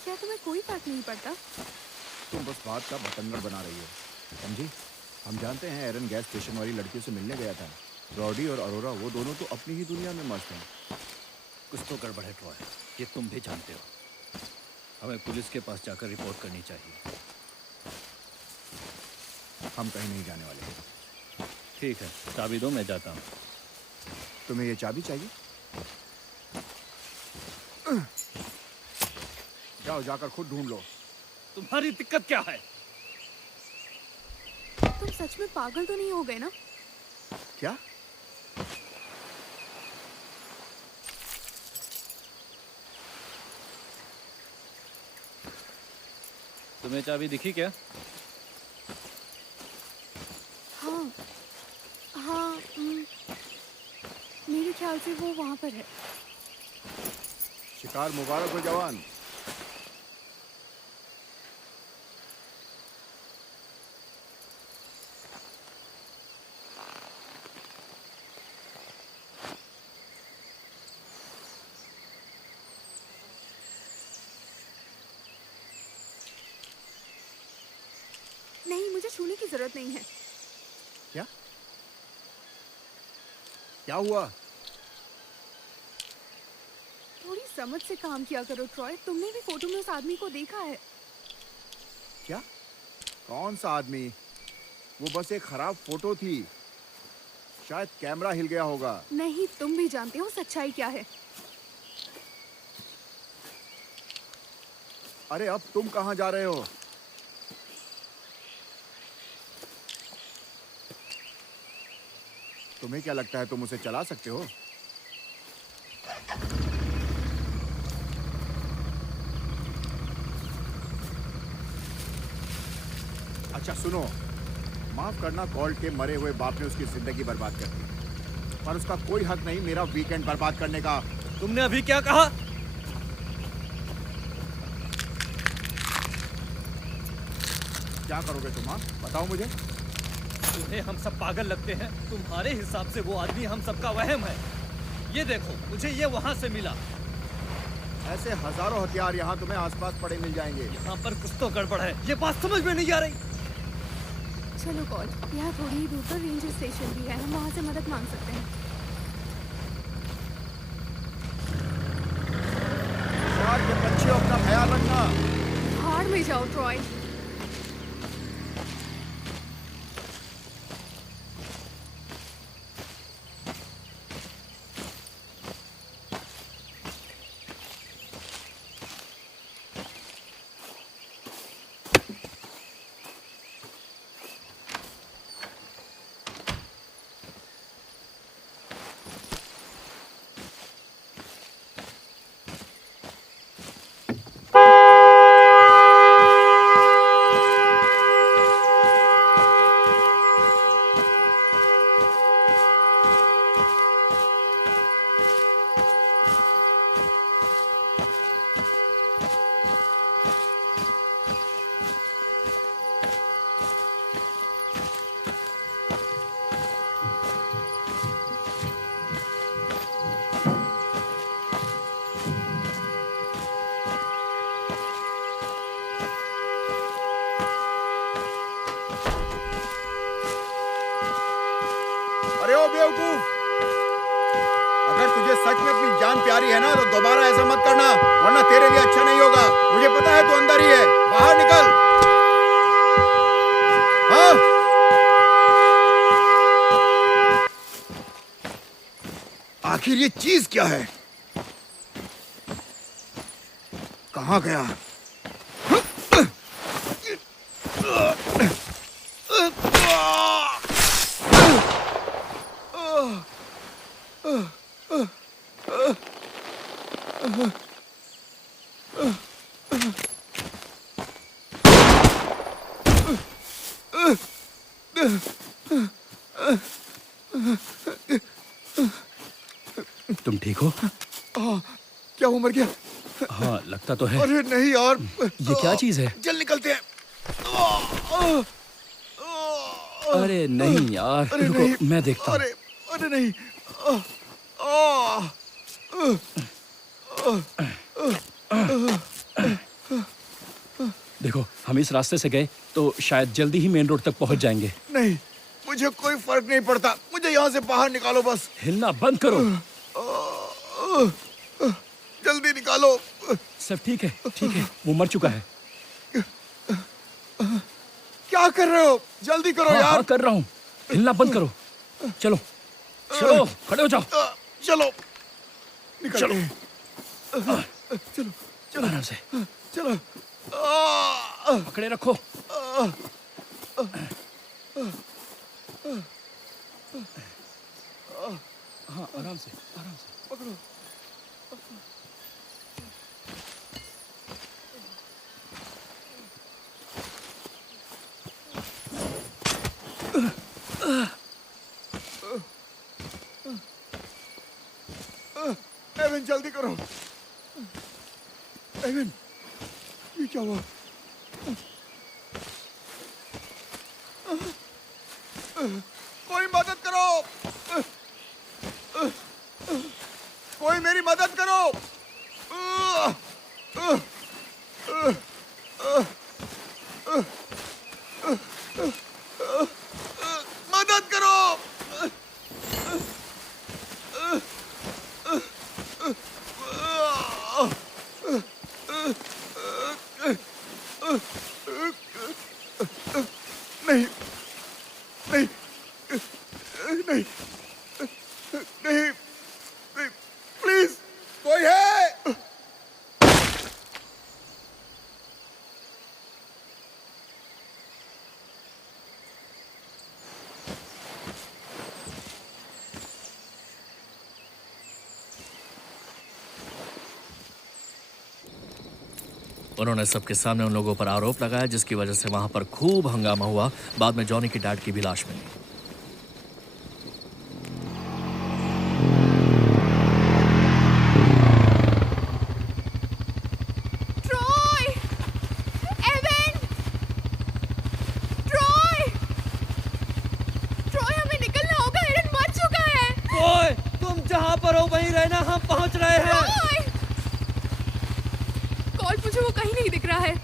क्या तुम्हें कोई फर्क नहीं पड़ता? तुम बस बात का बतंगड़ बना रही हो, समझी? हम जानते हैं एरन गैस स्टेशन वाली लड़कियों से मिलने गया था। रॉडी और अरोरा वो दोनों तो अपनी ही दुनिया में मस्त हैं। कुछ तो गड़बड़ है ट्रॉय, ये तुम भी जानते हो। हमें पुलिस के पास जाकर रिपोर्ट करनी चाहिए। हम कहीं नहीं जाने वाले। ठीक है, चाबी दो, मैं जाता हूँ। तुम्हें ये चाबी चाहिए? जाओ, जाकर खुद ढूंढ लो। तुम्हारी दिक्कत क्या है? तुम सच में पागल तो नहीं हो गए ना? क्या? तुम्हें चाबी दिखी क्या? हाँ हाँ, मेरे ख्याल से वो वहाँ पर है। शिकार मुबारक हो जवान। नहीं, मुझे छूने की जरूरत नहीं है। क्या? क्या हुआ? थोड़ी समझ से काम किया करो ट्रॉय। तुमने भी फोटो में उस आदमी को देखा है। क्या? कौन सा आदमी? वो बस एक खराब फोटो थी। शायद कैमरा हिल गया होगा। नहीं, तुम भी जानते हो सच्चाई क्या है। अरे अब तुम कहाँ जा रहे हो? तुम्हें क्या लगता है तुम उसे चला सकते हो? अच्छा सुनो, माफ करना, कॉल्ट के मरे हुए बाप ने उसकी जिंदगी बर्बाद कर दी, पर उसका कोई हक नहीं मेरा वीकेंड बर्बाद करने का। तुमने अभी क्या कहा? क्या करोगे तुम? हाँ बताओ मुझे। तुम्हें हम सब पागल लगते हैं? तुम्हारे हिसाब से वो आदमी हम सबका वहम है। ये देखो, मुझे ये वहां से मिला। ऐसे हजारों हथियार यहाँ तुम्हें आसपास पड़े मिल जाएंगे। यहाँ पर कुछ तो गड़बड़ है, ये बात समझ में नहीं आ रही। चलो कॉल, यहाँ थोड़ी ही दूर पर रेंजर स्टेशन भी है, हम वहाँ से मदद मांग सकते हैं। यार के बच्चे, अपना ख्याल रखना। भाड़ में जाओ ट्रॉय। अरे ओ बेवकूफ, अगर तुझे सच में अपनी जान प्यारी है ना तो दोबारा ऐसा मत करना, वरना तेरे लिए अच्छा नहीं होगा। मुझे पता है तू अंदर ही है, बाहर निकल। हाँ? आखिर ये चीज क्या है? कहाँ गया? तुम ठीक हो? क्या वो मर गया? हाँ, लगता तो है। अरे नहीं यार, ये क्या चीज है? जल निकलते हैं। अरे नहीं यार, अरे रुको, नहीं, मैं देखता हूँ। अरे अरे नहीं। देखो, हम इस रास्ते से गए तो शायद जल्दी ही मेन रोड तक पहुंच जाएंगे। नहीं, मुझे कोई फर्क नहीं पड़ता, मुझे यहाँ से बाहर निकालो बस। हिलना बंद करो। जल्दी निकालो। सब ठीक है, ठीक है, वो मर चुका है। क्या कर रहे हो? जल्दी करो हाँ, यार। हाँ, कर रहा हूँ। हिलना बंद करो। चलो चलो, खड़े हो जाओ। चलो निकल। चलो। चलो चलो आराम से चलो। पकड़े रखो। हाँ, आराम से आराम से पकड़ो। एविन जल्दी करो। एविन, ये क्या हुआ? कोई मदद करो। कोई मेरी मदद करो। मदद करो। नहीं नहीं नहीं नहीं नहीं, प्लीज कोई है? उन्होंने सबके सामने उन लोगों पर आरोप लगाया जिसकी वजह से वहां पर खूब हंगामा हुआ। बाद में जॉनी की डैड की भी लाश मिली। ट्रॉय! एवन! ट्रॉय! ट्रॉय, हमें निकलना होगा। एरन मर चुका है। ओए, तुम जहाँ पर हो वहीं रहना, हम पहुँच रहे हैं। ट्रॉय! कॉल मुझे वो कहीं नहीं दिख रहा है।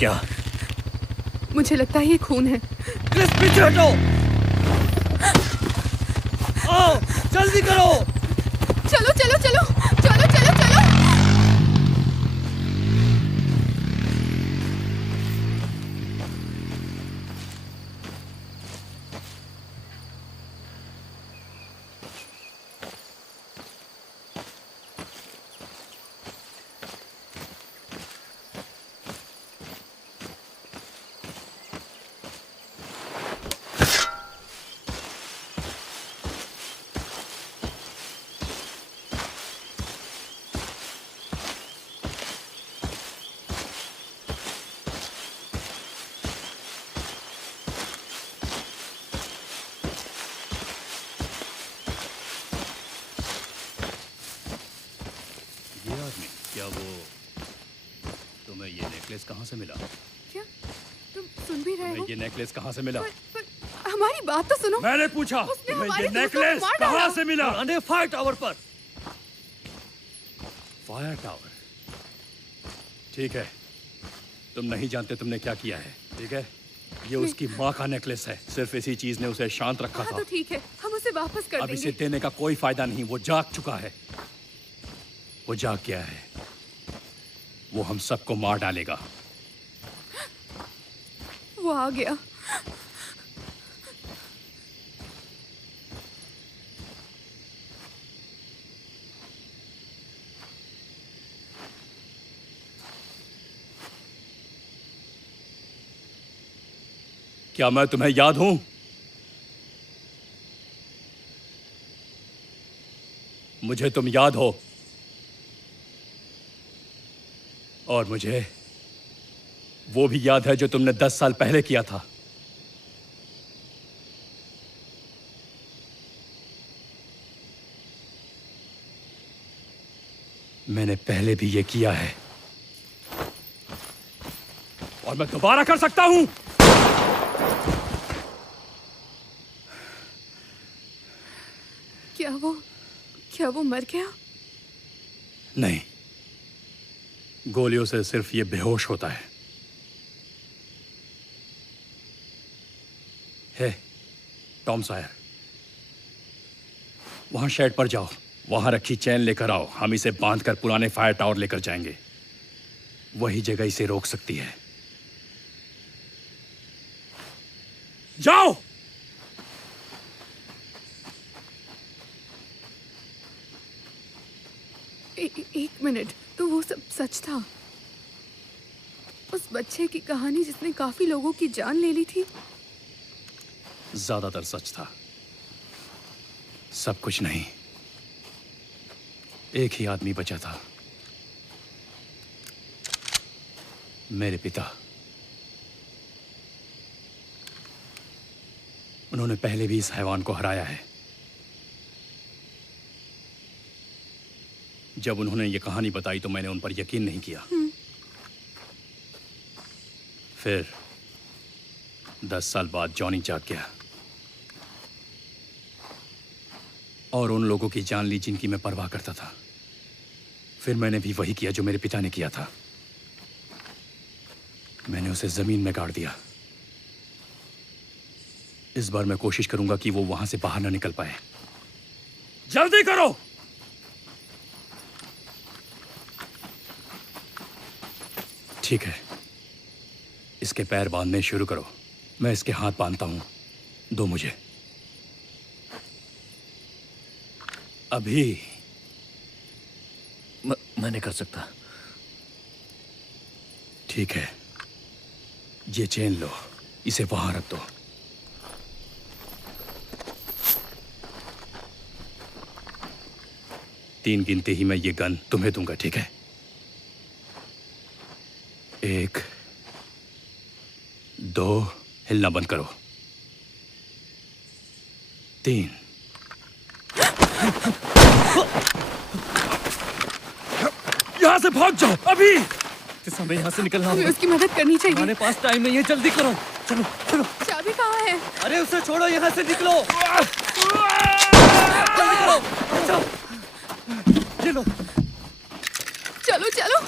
क्या? मुझे लगता है ये खून है। क्रिस, पीछे हटो। आओ, जल्दी करो। चलो चलो चलो चलो चलो चलो। क्या वो तुम्हें ये नेकलेस कहाँ से मिला? क्या तुम सुन भी रहे हो? तुम्हें ये नेकलेस कहाँ से मिला? पर हमारी बात तो सुनो। मैंने पूछा, उसने तुम्हें हमारे ये दोस्तों को नेकलेस मार डाला। कहाँ से मिला? अरे फायर टावर पर। Fire tower. ठीक है, तुम नहीं जानते तुमने क्या किया है, ठीक है? ये उसकी माँ का नेकलेस है। सिर्फ इसी चीज ने उसे शांत रखा हाँ था। तो ठीक है, हम उसे वापस कर अब देंगे। इसे देने का कोई फायदा नहीं, वो जाग चुका है। वो जाग गया है, वो हम सबको मार डालेगा। वो आ गया। क्या मैं तुम्हें याद हूं? मुझे तुम याद हो, और मुझे वो भी याद है जो तुमने 10 साल पहले किया था। मैंने पहले भी ये किया है और मैं दोबारा कर सकता हूं। क्या वो मर गया? नहीं, गोलियों से सिर्फ ये बेहोश होता है। हे टॉम सायर, वहां शेड पर जाओ, वहां रखी चैन लेकर आओ। हम इसे बांधकर पुराने फायर टावर लेकर जाएंगे। वही जगह इसे रोक सकती है। जाओ। एक मिनट, तो वो सब सच था? उस बच्चे की कहानी जिसने काफी लोगों की जान ले ली थी? ज्यादातर सच था, सब कुछ नहीं। एक ही आदमी बचा था, मेरे पिता। उन्होंने पहले भी इस हैवान को हराया है। जब उन्होंने ये कहानी बताई तो मैंने उन पर यकीन नहीं किया। फिर 10 साल बाद जॉनी जाग गया और उन लोगों की जान ली जिनकी मैं परवाह करता था। फिर मैंने भी वही किया जो मेरे पिता ने किया था। मैंने उसे जमीन में गाड़ दिया। इस बार मैं कोशिश करूंगा कि वो वहां से बाहर ना निकल पाए। जल्दी करो। ठीक है, इसके पैर बांधने शुरू करो। मैं इसके हाथ बांधता हूं। दो मुझे। अभी। मैं नहीं कर सकता। ठीक है, ये चेन लो, इसे वहां रख दो। तीन गिनते ही मैं ये गन तुम्हें दूंगा, ठीक है? 1, 2, हिलना बंद करो। 3। यहां से भाग जाओ अभी। किस हमें यहाँ से निकलना हमें होगा। उसकी मदद करनी चाहिए। हमारे पास टाइम नहीं है, जल्दी करो। चलो चलो। चाबी कहाँ है? अरे उसे छोड़ो, यहाँ से निकलो। जल्दी करो। बचाओ। ये लो। चलो चलो।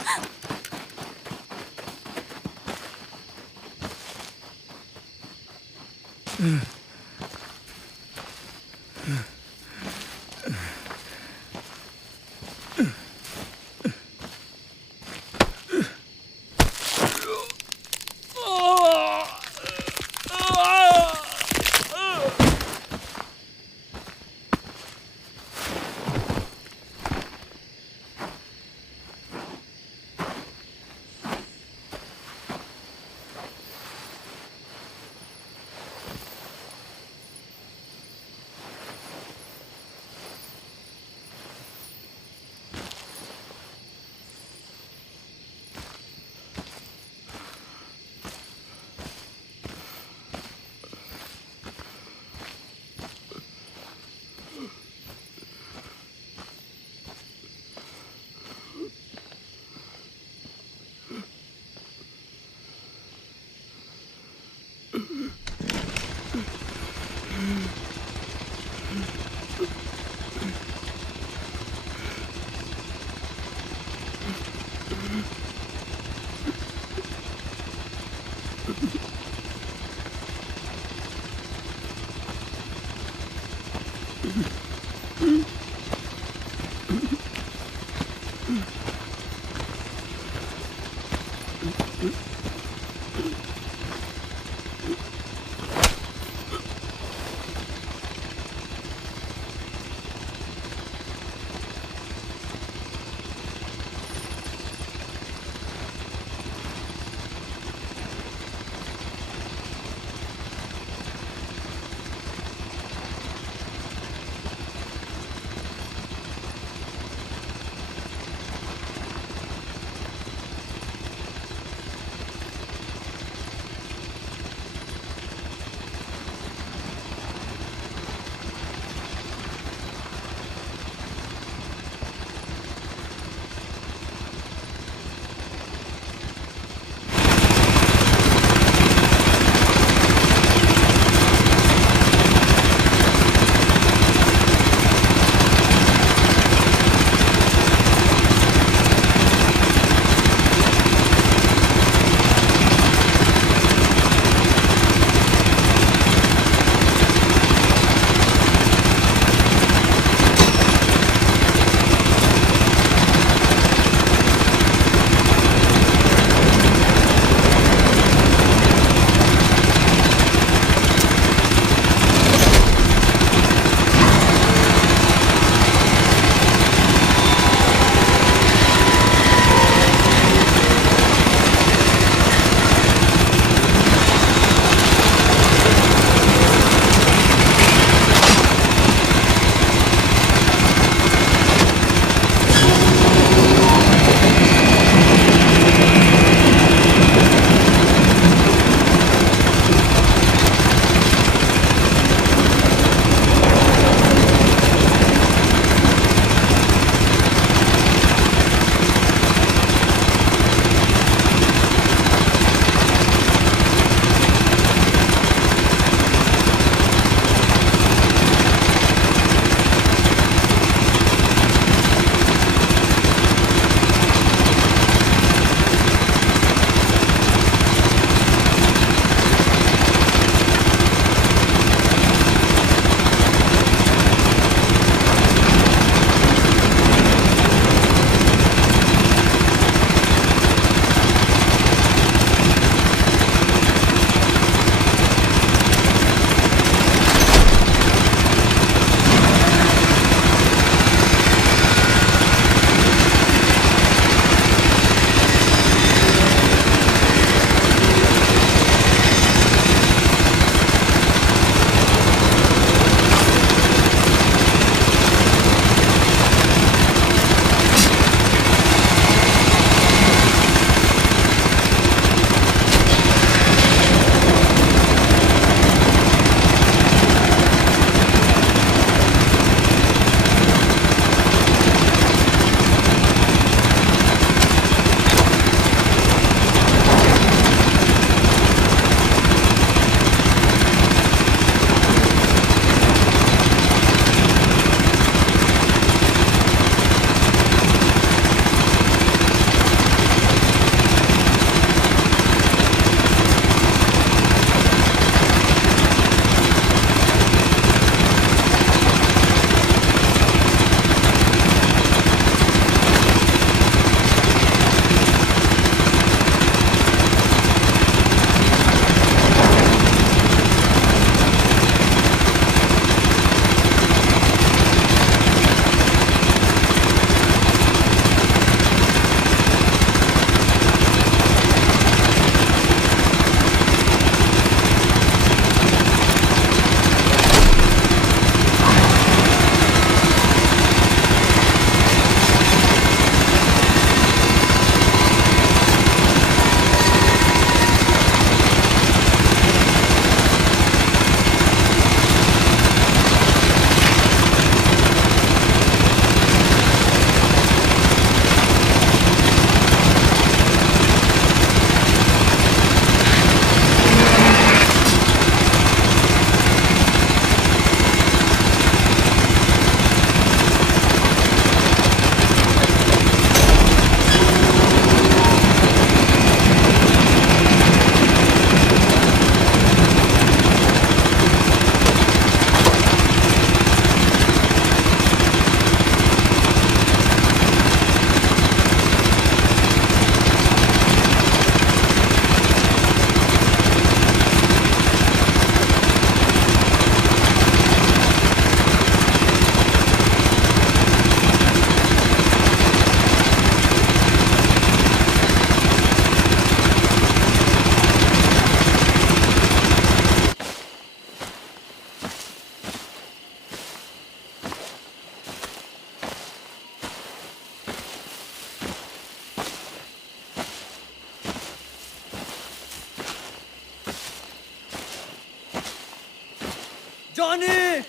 जॉनी,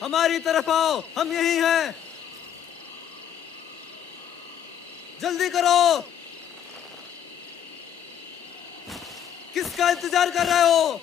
हमारी तरफ आओ, हम यही हैं। जल्दी करो, किसका इंतजार कर रहे हो?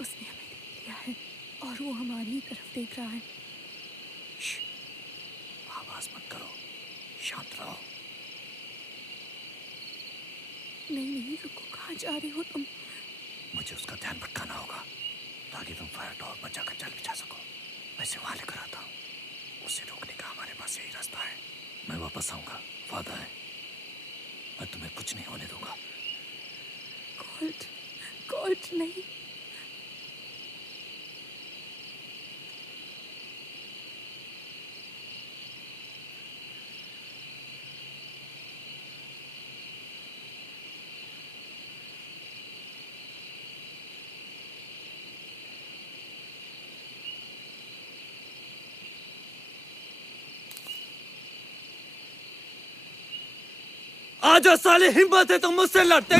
उसने हमें देख लिया है और वो हमारी ही तरफ देख रहा है। आवाज मत करो, शांत रहो। नहीं नहीं रुको, कहाँ जा रहे हो तुम? मुझे उसका ध्यान भटकाना होगा ताकि तुम फायर टॉवर बचा कर जाल बिछा सको। मैं इसे वहां लेकर आता हूँ। उसे रोकने का हमारे पास यही रास्ता है। मैं वापस आऊंगा, वादा है। मैं तुम्हें कुछ नहीं होने दूंगा। कोल्ट, कोल्ट नहीं। आजा साले, हिम्मत है तो मुझसे लड़ते।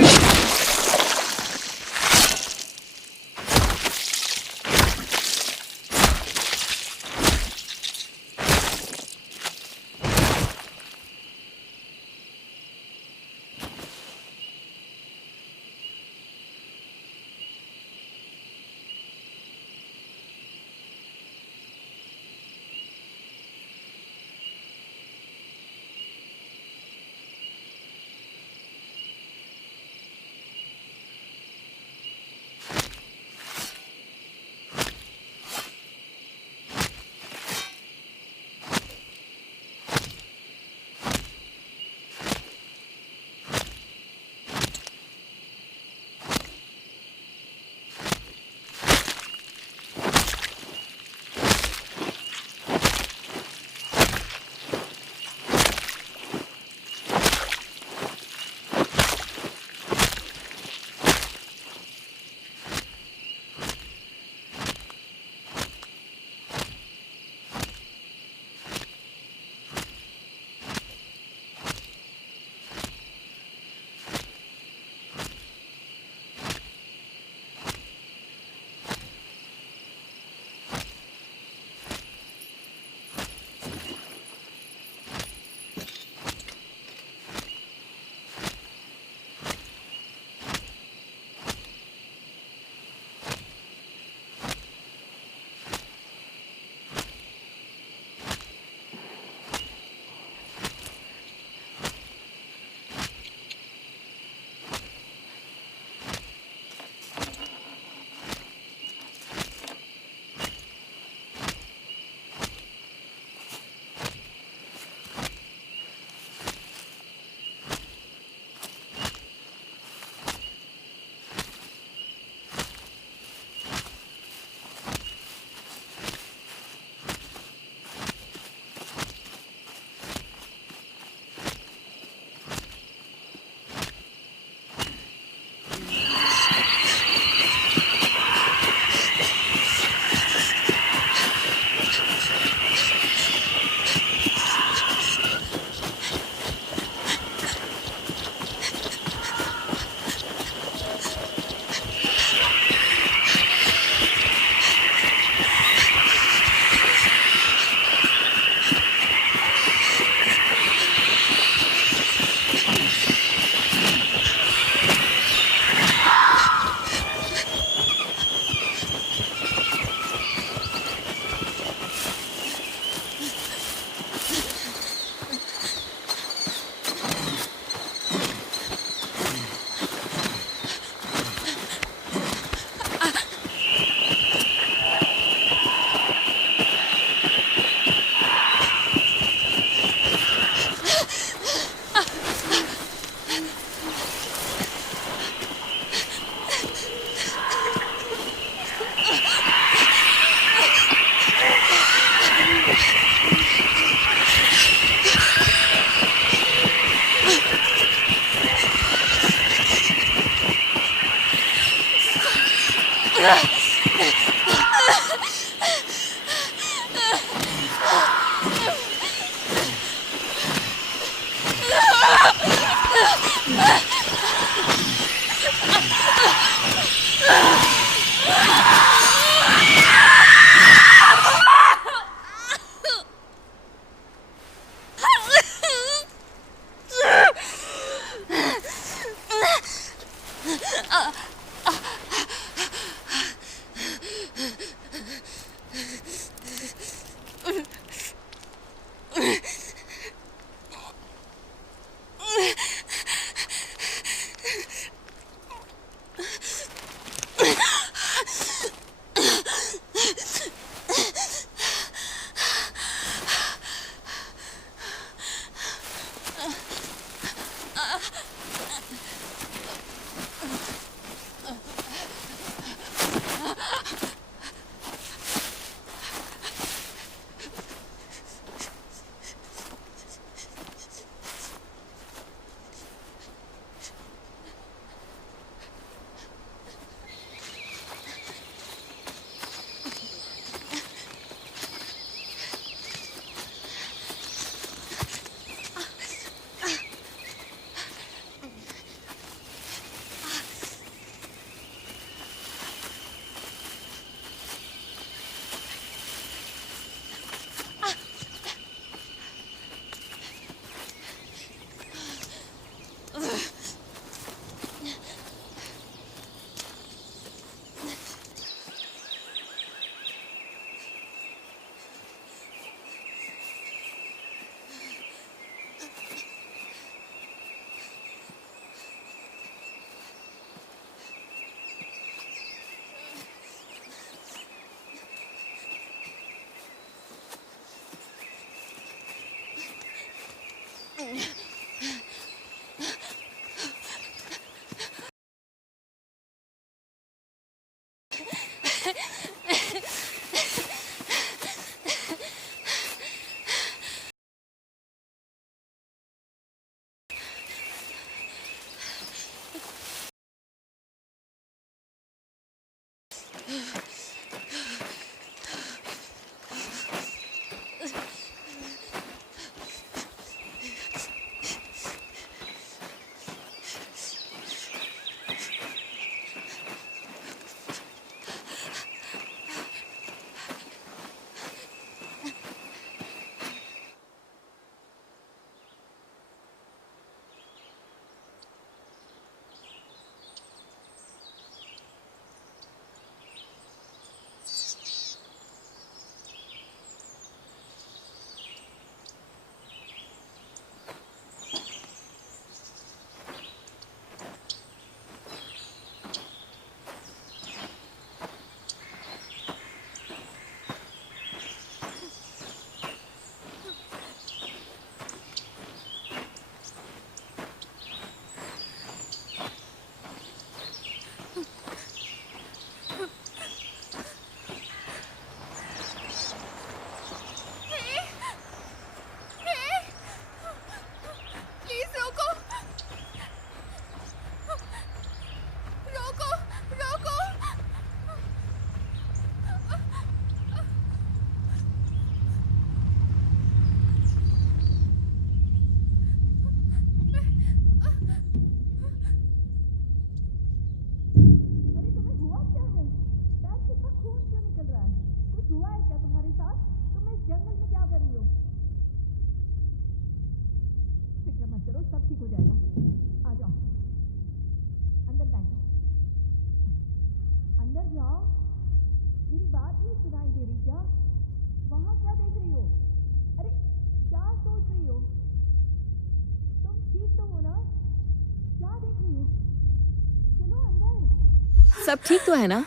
सब ठीक तो है ना?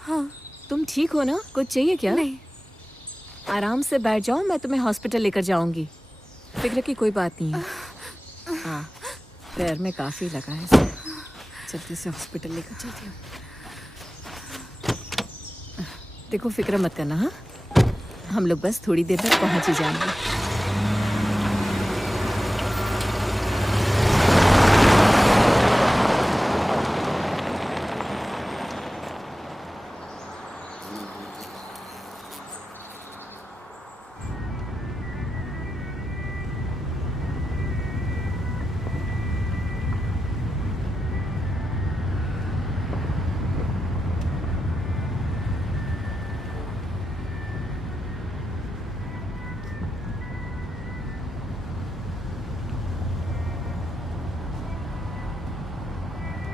हाँ। तुम ठीक हो ना? कुछ चाहिए क्या? नहीं। आराम से बैठ जाओ, मैं तुम्हें हॉस्पिटल लेकर जाऊंगी। फिक्र की कोई बात नहीं है। हाँ, पैर में काफी लगा है इसे। जल्दी से हॉस्पिटल लेकर चलती हूँ। देखो फिक्र मत करना। हाँ, हम लोग बस थोड़ी देर में पहुंच ही जाएंगे।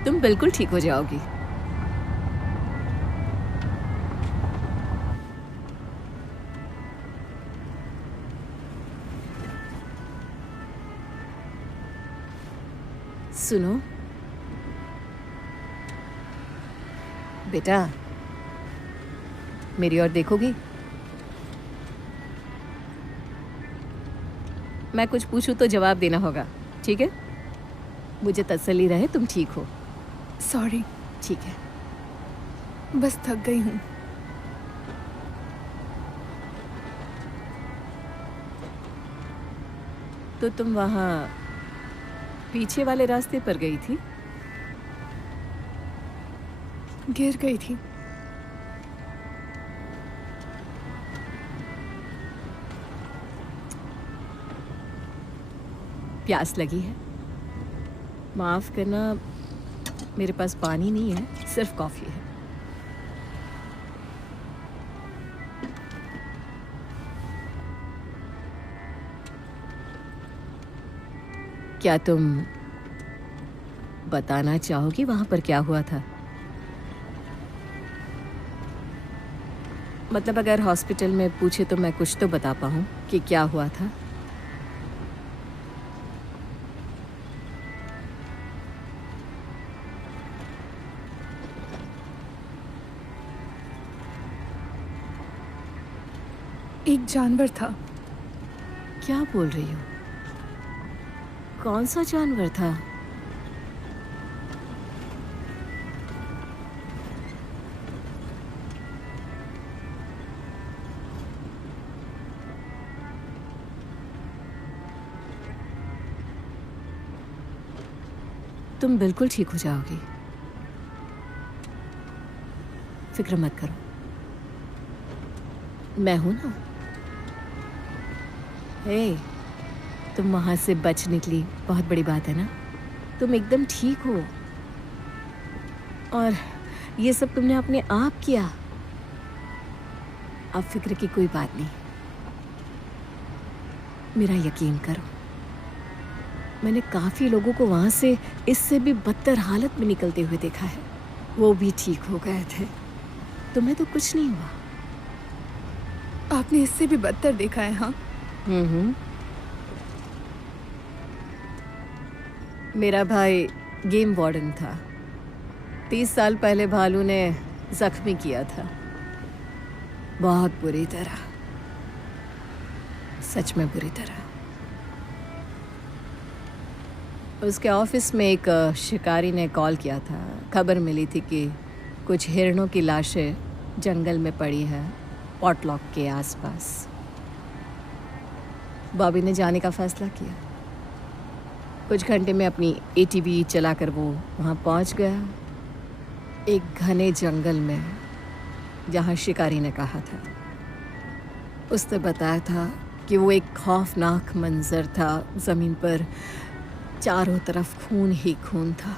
तुम बिल्कुल ठीक हो जाओगी। सुनो बेटा, मेरी ओर देखोगी? मैं कुछ पूछूं तो जवाब देना होगा, ठीक है? मुझे तसल्ली रहे तुम ठीक हो। सॉरी, ठीक है। बस थक गई हूँ। तो तुम वहाँ पीछे वाले रास्ते पर गई थी? गिर गई थी। प्यास लगी है? माफ करना, मेरे पास पानी नहीं है, सिर्फ कॉफी है। क्या तुम बताना चाहोगी वहां पर क्या हुआ था? मतलब अगर हॉस्पिटल में पूछे तो मैं कुछ तो बता पाऊँ कि क्या हुआ था। एक जानवर था। क्या बोल रही हो? कौन सा जानवर था? तुम बिल्कुल ठीक हो जाओगी, फिक्र मत करो, मैं हूं ना। हे, तुम वहां से बच निकली, बहुत बड़ी बात है ना। तुम एकदम ठीक हो और ये सब तुमने अपने आप किया। अब फिक्र की कोई बात नहीं, मेरा यकीन करो। मैंने काफी लोगों को वहां से इससे भी बदतर हालत में निकलते हुए देखा है, वो भी ठीक हो गए थे। तुम्हें तो कुछ नहीं हुआ। आपने इससे भी बदतर देखा है? हाँ। मेरा भाई गेम वार्डन था। 30 साल पहले भालू ने जख्मी किया था, बहुत बुरी तरह, सच में बुरी तरह। उसके ऑफिस में एक शिकारी ने कॉल किया था। खबर मिली थी कि कुछ हिरणों की लाशें जंगल में पड़ी है, पॉटलॉक के आसपास। बॉबी ने जाने का फैसला किया। कुछ घंटे में अपनी एटीवी चलाकर वो वहाँ पहुँच गया, एक घने जंगल में, जहाँ शिकारी ने कहा था। उसने बताया था कि वो एक खौफनाक मंजर था। ज़मीन पर चारों तरफ खून ही खून था।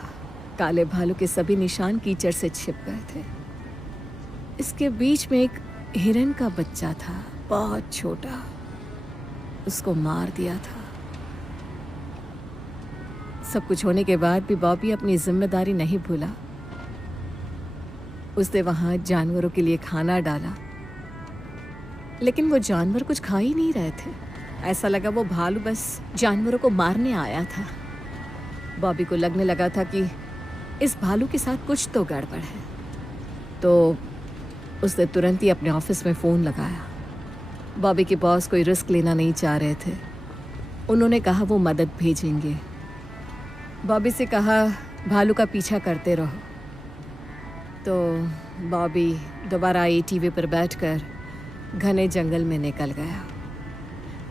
काले भालू के सभी निशान कीचड़ से छिप गए थे। इसके बीच में एक हिरन का बच्चा था, बहुत छोटा। उसको मार दिया था। सब कुछ होने के बाद भी बॉबी अपनी जिम्मेदारी नहीं भूला। उसने वहां जानवरों के लिए खाना डाला, लेकिन वो जानवर कुछ खा ही नहीं रहे थे। ऐसा लगा वो भालू बस जानवरों को मारने आया था। बॉबी को लगने लगा था कि इस भालू के साथ कुछ तो गड़बड़ है, तो उसने तुरंत ही अपने ऑफिस में फ़ोन लगाया। बॉबी के बॉस कोई रिस्क लेना नहीं चाह रहे थे। उन्होंने कहा वो मदद भेजेंगे। बॉबी से कहा भालू का पीछा करते रहो। तो बॉबी दोबारा एटीवी पर बैठकर घने जंगल में निकल गया।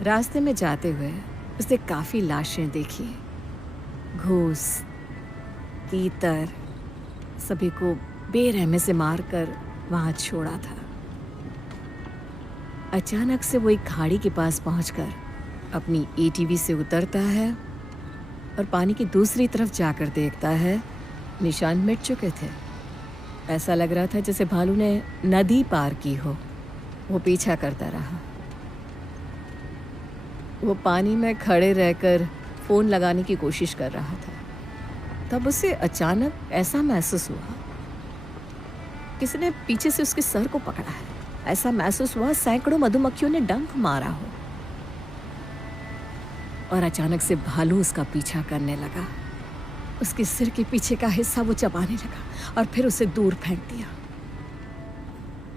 रास्ते में जाते हुए उसने काफ़ी लाशें देखी। घूस, तीतर, सभी को बेरहमी से मारकर वहाँ छोड़ा था। अचानक से वो एक खाड़ी के पास पहुंचकर अपनी एटीवी से उतरता है और पानी की दूसरी तरफ जाकर देखता है निशान मिट चुके थे। ऐसा लग रहा था जैसे भालू ने नदी पार की हो। वो पीछा करता रहा। वो पानी में खड़े रहकर फ़ोन लगाने की कोशिश कर रहा था। तब उसे अचानक ऐसा महसूस हुआ, किसी ने पीछे से उसके सर को पकड़ा है। ऐसा महसूस हुआ सैकड़ों मधुमक्खियों ने डंक मारा हो। और अचानक से भालू उसका पीछा करने लगा। उसके सिर के पीछे का हिस्सा वो चबाने लगा और फिर उसे दूर फेंक दिया।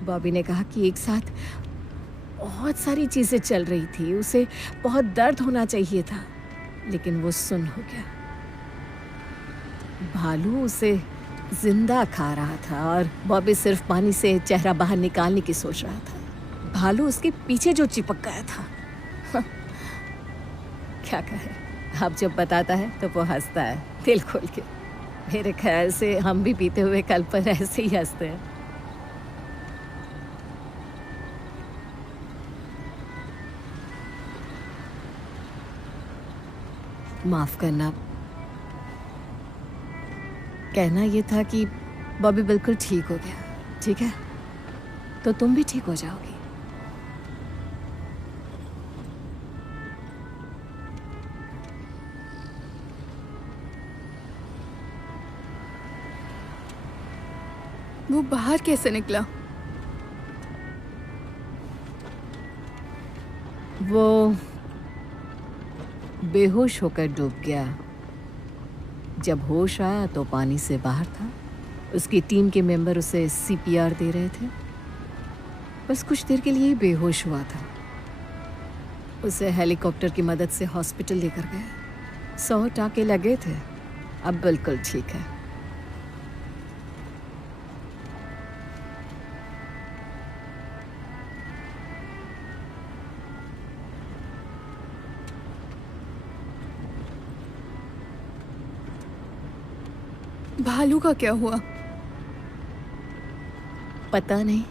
बॉबी ने कहा कि एक साथ बहुत सारी चीजें चल रही थी, उसे बहुत दर्द होना चाहिए था, लेकिन वो सुन्न हो गया। भालू उसे जिंदा खा रहा था और बॉबी सिर्फ पानी से चेहरा बाहर निकालने की सोच रहा था। भालू उसके पीछे जो चिपक गया था। क्या कहे, अब जब बताता है तो वो हंसता है दिल खोल के। मेरे ख्याल से हम भी पीते हुए कल पर ऐसे ही हंसते हैं। माफ करना, कहना ये था कि बॉबी बिल्कुल ठीक हो गया। ठीक है, तो तुम भी ठीक हो जाओगी। वो बाहर कैसे निकला? वो बेहोश होकर डूब गया। जब होश आया तो पानी से बाहर था। उसकी टीम के मेंबर उसे सीपीआर दे रहे थे। बस कुछ देर के लिए ही बेहोश हुआ था। उसे हेलीकॉप्टर की मदद से हॉस्पिटल लेकर गए। 100 टाँके लगे थे, अब बिल्कुल ठीक है। भालू का क्या हुआ? पता नहीं,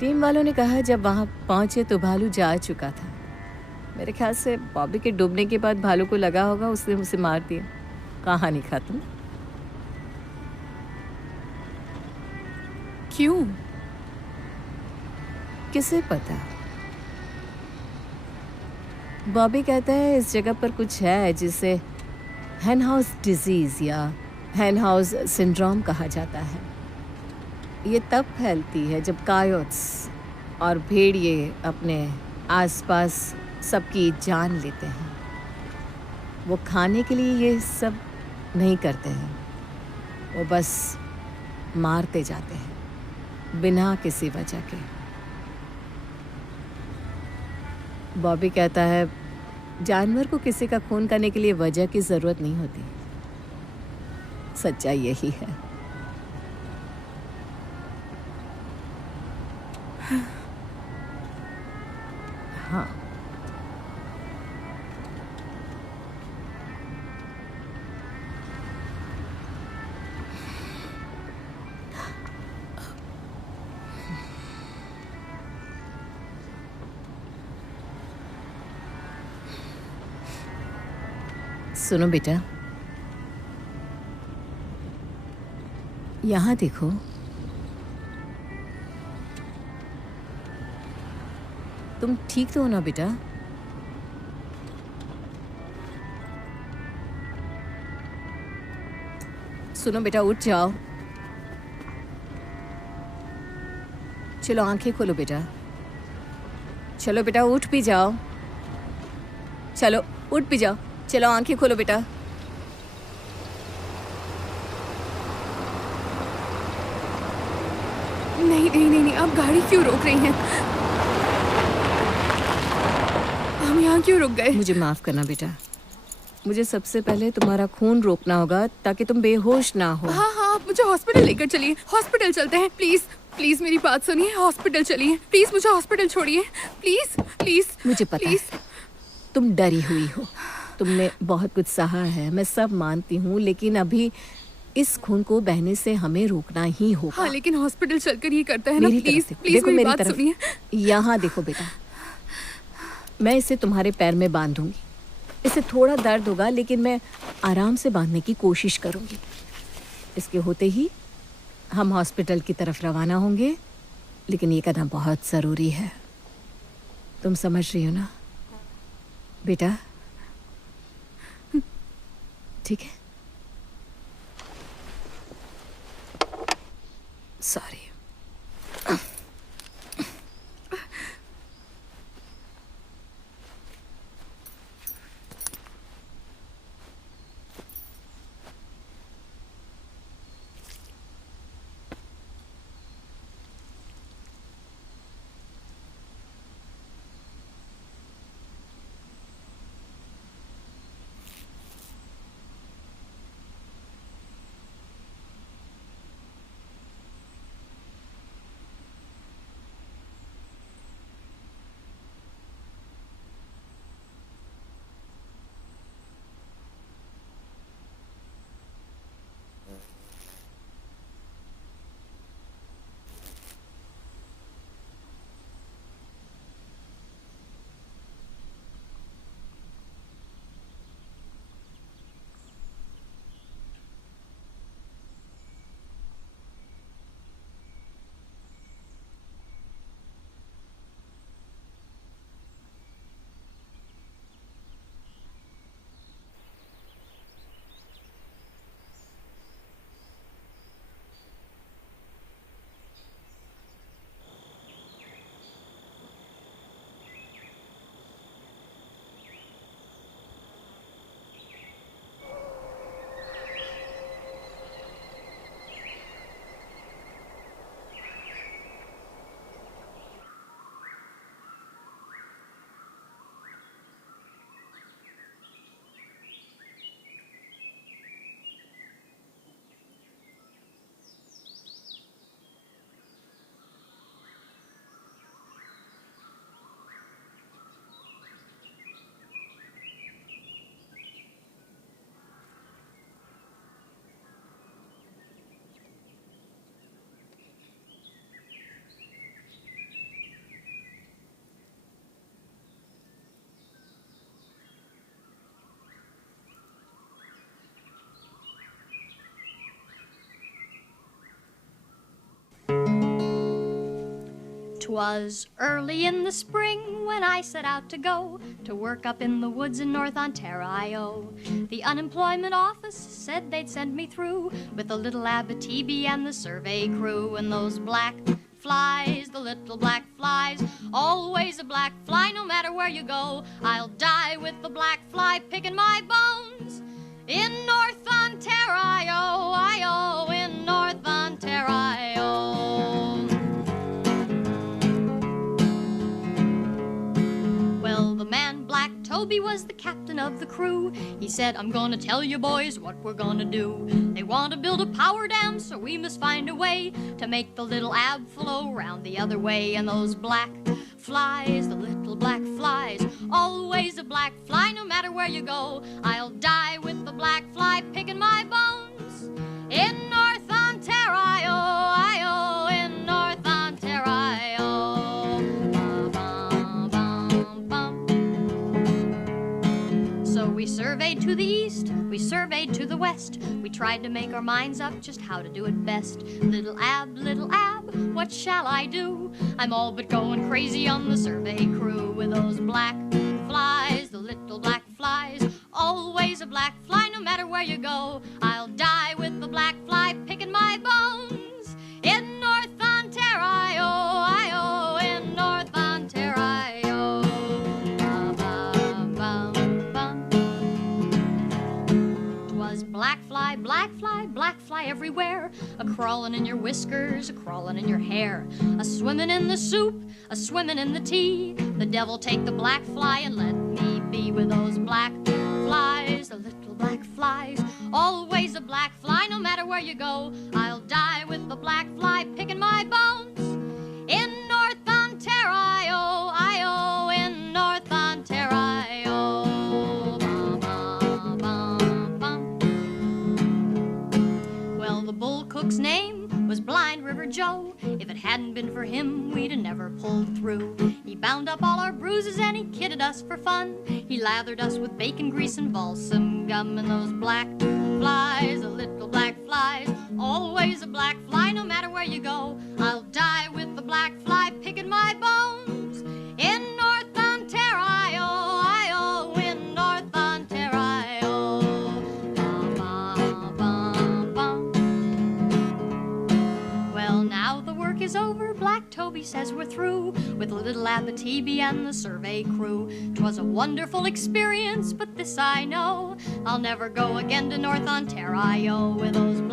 टीम वालों ने कहा जब वहां पहुंचे तो भालू जा चुका था। मेरे ख्याल से बॉबी के डूबने के बाद भालू को लगा होगा उसने उसे मार दिया। कहानी खत्म। क्यों? किसे पता। बॉबी कहता है इस जगह पर कुछ है जिसे हेन हाउस डिजीज या हेन हाउस सिंड्रोम कहा जाता है। ये तब फैलती है जब कायोट्स और भेड़िए अपने आसपास सबकी जान लेते हैं। वो खाने के लिए ये सब नहीं करते हैं, वो बस मारते जाते हैं बिना किसी वजह के। बॉबी कहता है जानवर को किसी का खून करने के लिए वजह की ज़रूरत नहीं होती। सच्चाई यही है। हाँ, सुनो बेटा, यहाँ देखो। तुम ठीक तो हो ना बेटा? सुनो बेटा, उठ जाओ। चलो आंखें खोलो बेटा। चलो बेटा, उठ भी जाओ। चलो उठ भी जाओ। चलो आंखें खोलो बेटा। नहीं नहीं नहीं नहीं, आप गाड़ी क्यों रोक रही हैं? हम यहाँ क्यों रुक गए? मुझे माफ करना बेटा, मुझे सबसे पहले तुम्हारा खून रोकना होगा ताकि तुम बेहोश ना हो। हाँ हाँ, आप मुझे हॉस्पिटल लेकर चलिए। हॉस्पिटल चलते हैं, प्लीज प्लीज मेरी बात सुनिए। हॉस्पिटल चलिए प्लीज, मुझे हॉस्पिटल छोड़िए प्लीज प्लीज। मुझे पता है तुम डरी हुई हो, तुमने बहुत कुछ सहा है, मैं सब मानती हूँ, लेकिन अभी इस खून को बहने से हमें रोकना ही होगा। हाँ, लेकिन हॉस्पिटल चलकर ये करता है ना। मेरी प्लीज तरफ से, प्लीज देखो मेरी मेरी बात तरफ। सुनिए। यहाँ देखो बेटा, मैं इसे तुम्हारे पैर में बांधूंगी। इसे थोड़ा दर्द होगा लेकिन मैं आराम से बांधने की कोशिश करूंगी। इसके होते ही हम हॉस्पिटल की तरफ रवाना होंगे, लेकिन ये करना बहुत ज़रूरी है। तुम समझ रही हो ना बेटा? ठीक है। सॉरी।'Twas early in the spring when I set out to go to work up in the woods in North Ontario. The unemployment office said they'd send me through with the little Abitibi and the survey crew. And those black flies, the little black flies, always a black fly no matter where you go. I'll die with the black fly picking my bones in North Ontario, in North Ontario. Well, the man Black Toby was the captain of the crew. He said, I'm gonna tell you boys what we're gonna do. They want to build a power dam, so we must find a way to make the little Ab flow round the other way. And those black flies, the little black flies, always a black fly no matter where you go. I'll die with the black fly picking my bones in North Ontario, in North Ontario. So we surveyed to the east, we surveyed to the west. We tried to make our minds up just how to do it best. Little Ab, what shall I do? I'm all but going crazy on the survey crew with those black flies, the little black flies, always a black fly no matter where you go. I'll die with the black fly picking my bones in North Ontario, in North Ontario. Black fly everywhere, a crawling in your whiskers, a crawling in your hair, a swimming in the soup, a swimming in the tea. The devil take the black fly and let me be with those black flies, the little black flies, always a black fly no matter where you go. I'll die with the black fly picking my bones in North Ontario, in North Ontario. Well, the bull cook's name was Blind River Joe. If it hadn't been for him, we'd have never pulled through. He bound up all our bruises and he kidded us for fun. He lathered us with bacon grease and balsam gum. And those black flies, the little black flies, always a black fly no matter where you go. I'll die with the black fly picking my bones in North Ontario, in North Ontario. Well, now says we're through with little Abitibi and the survey crew. 'Twas a wonderful experience, but this I know, I'll never go again to North Ontario with those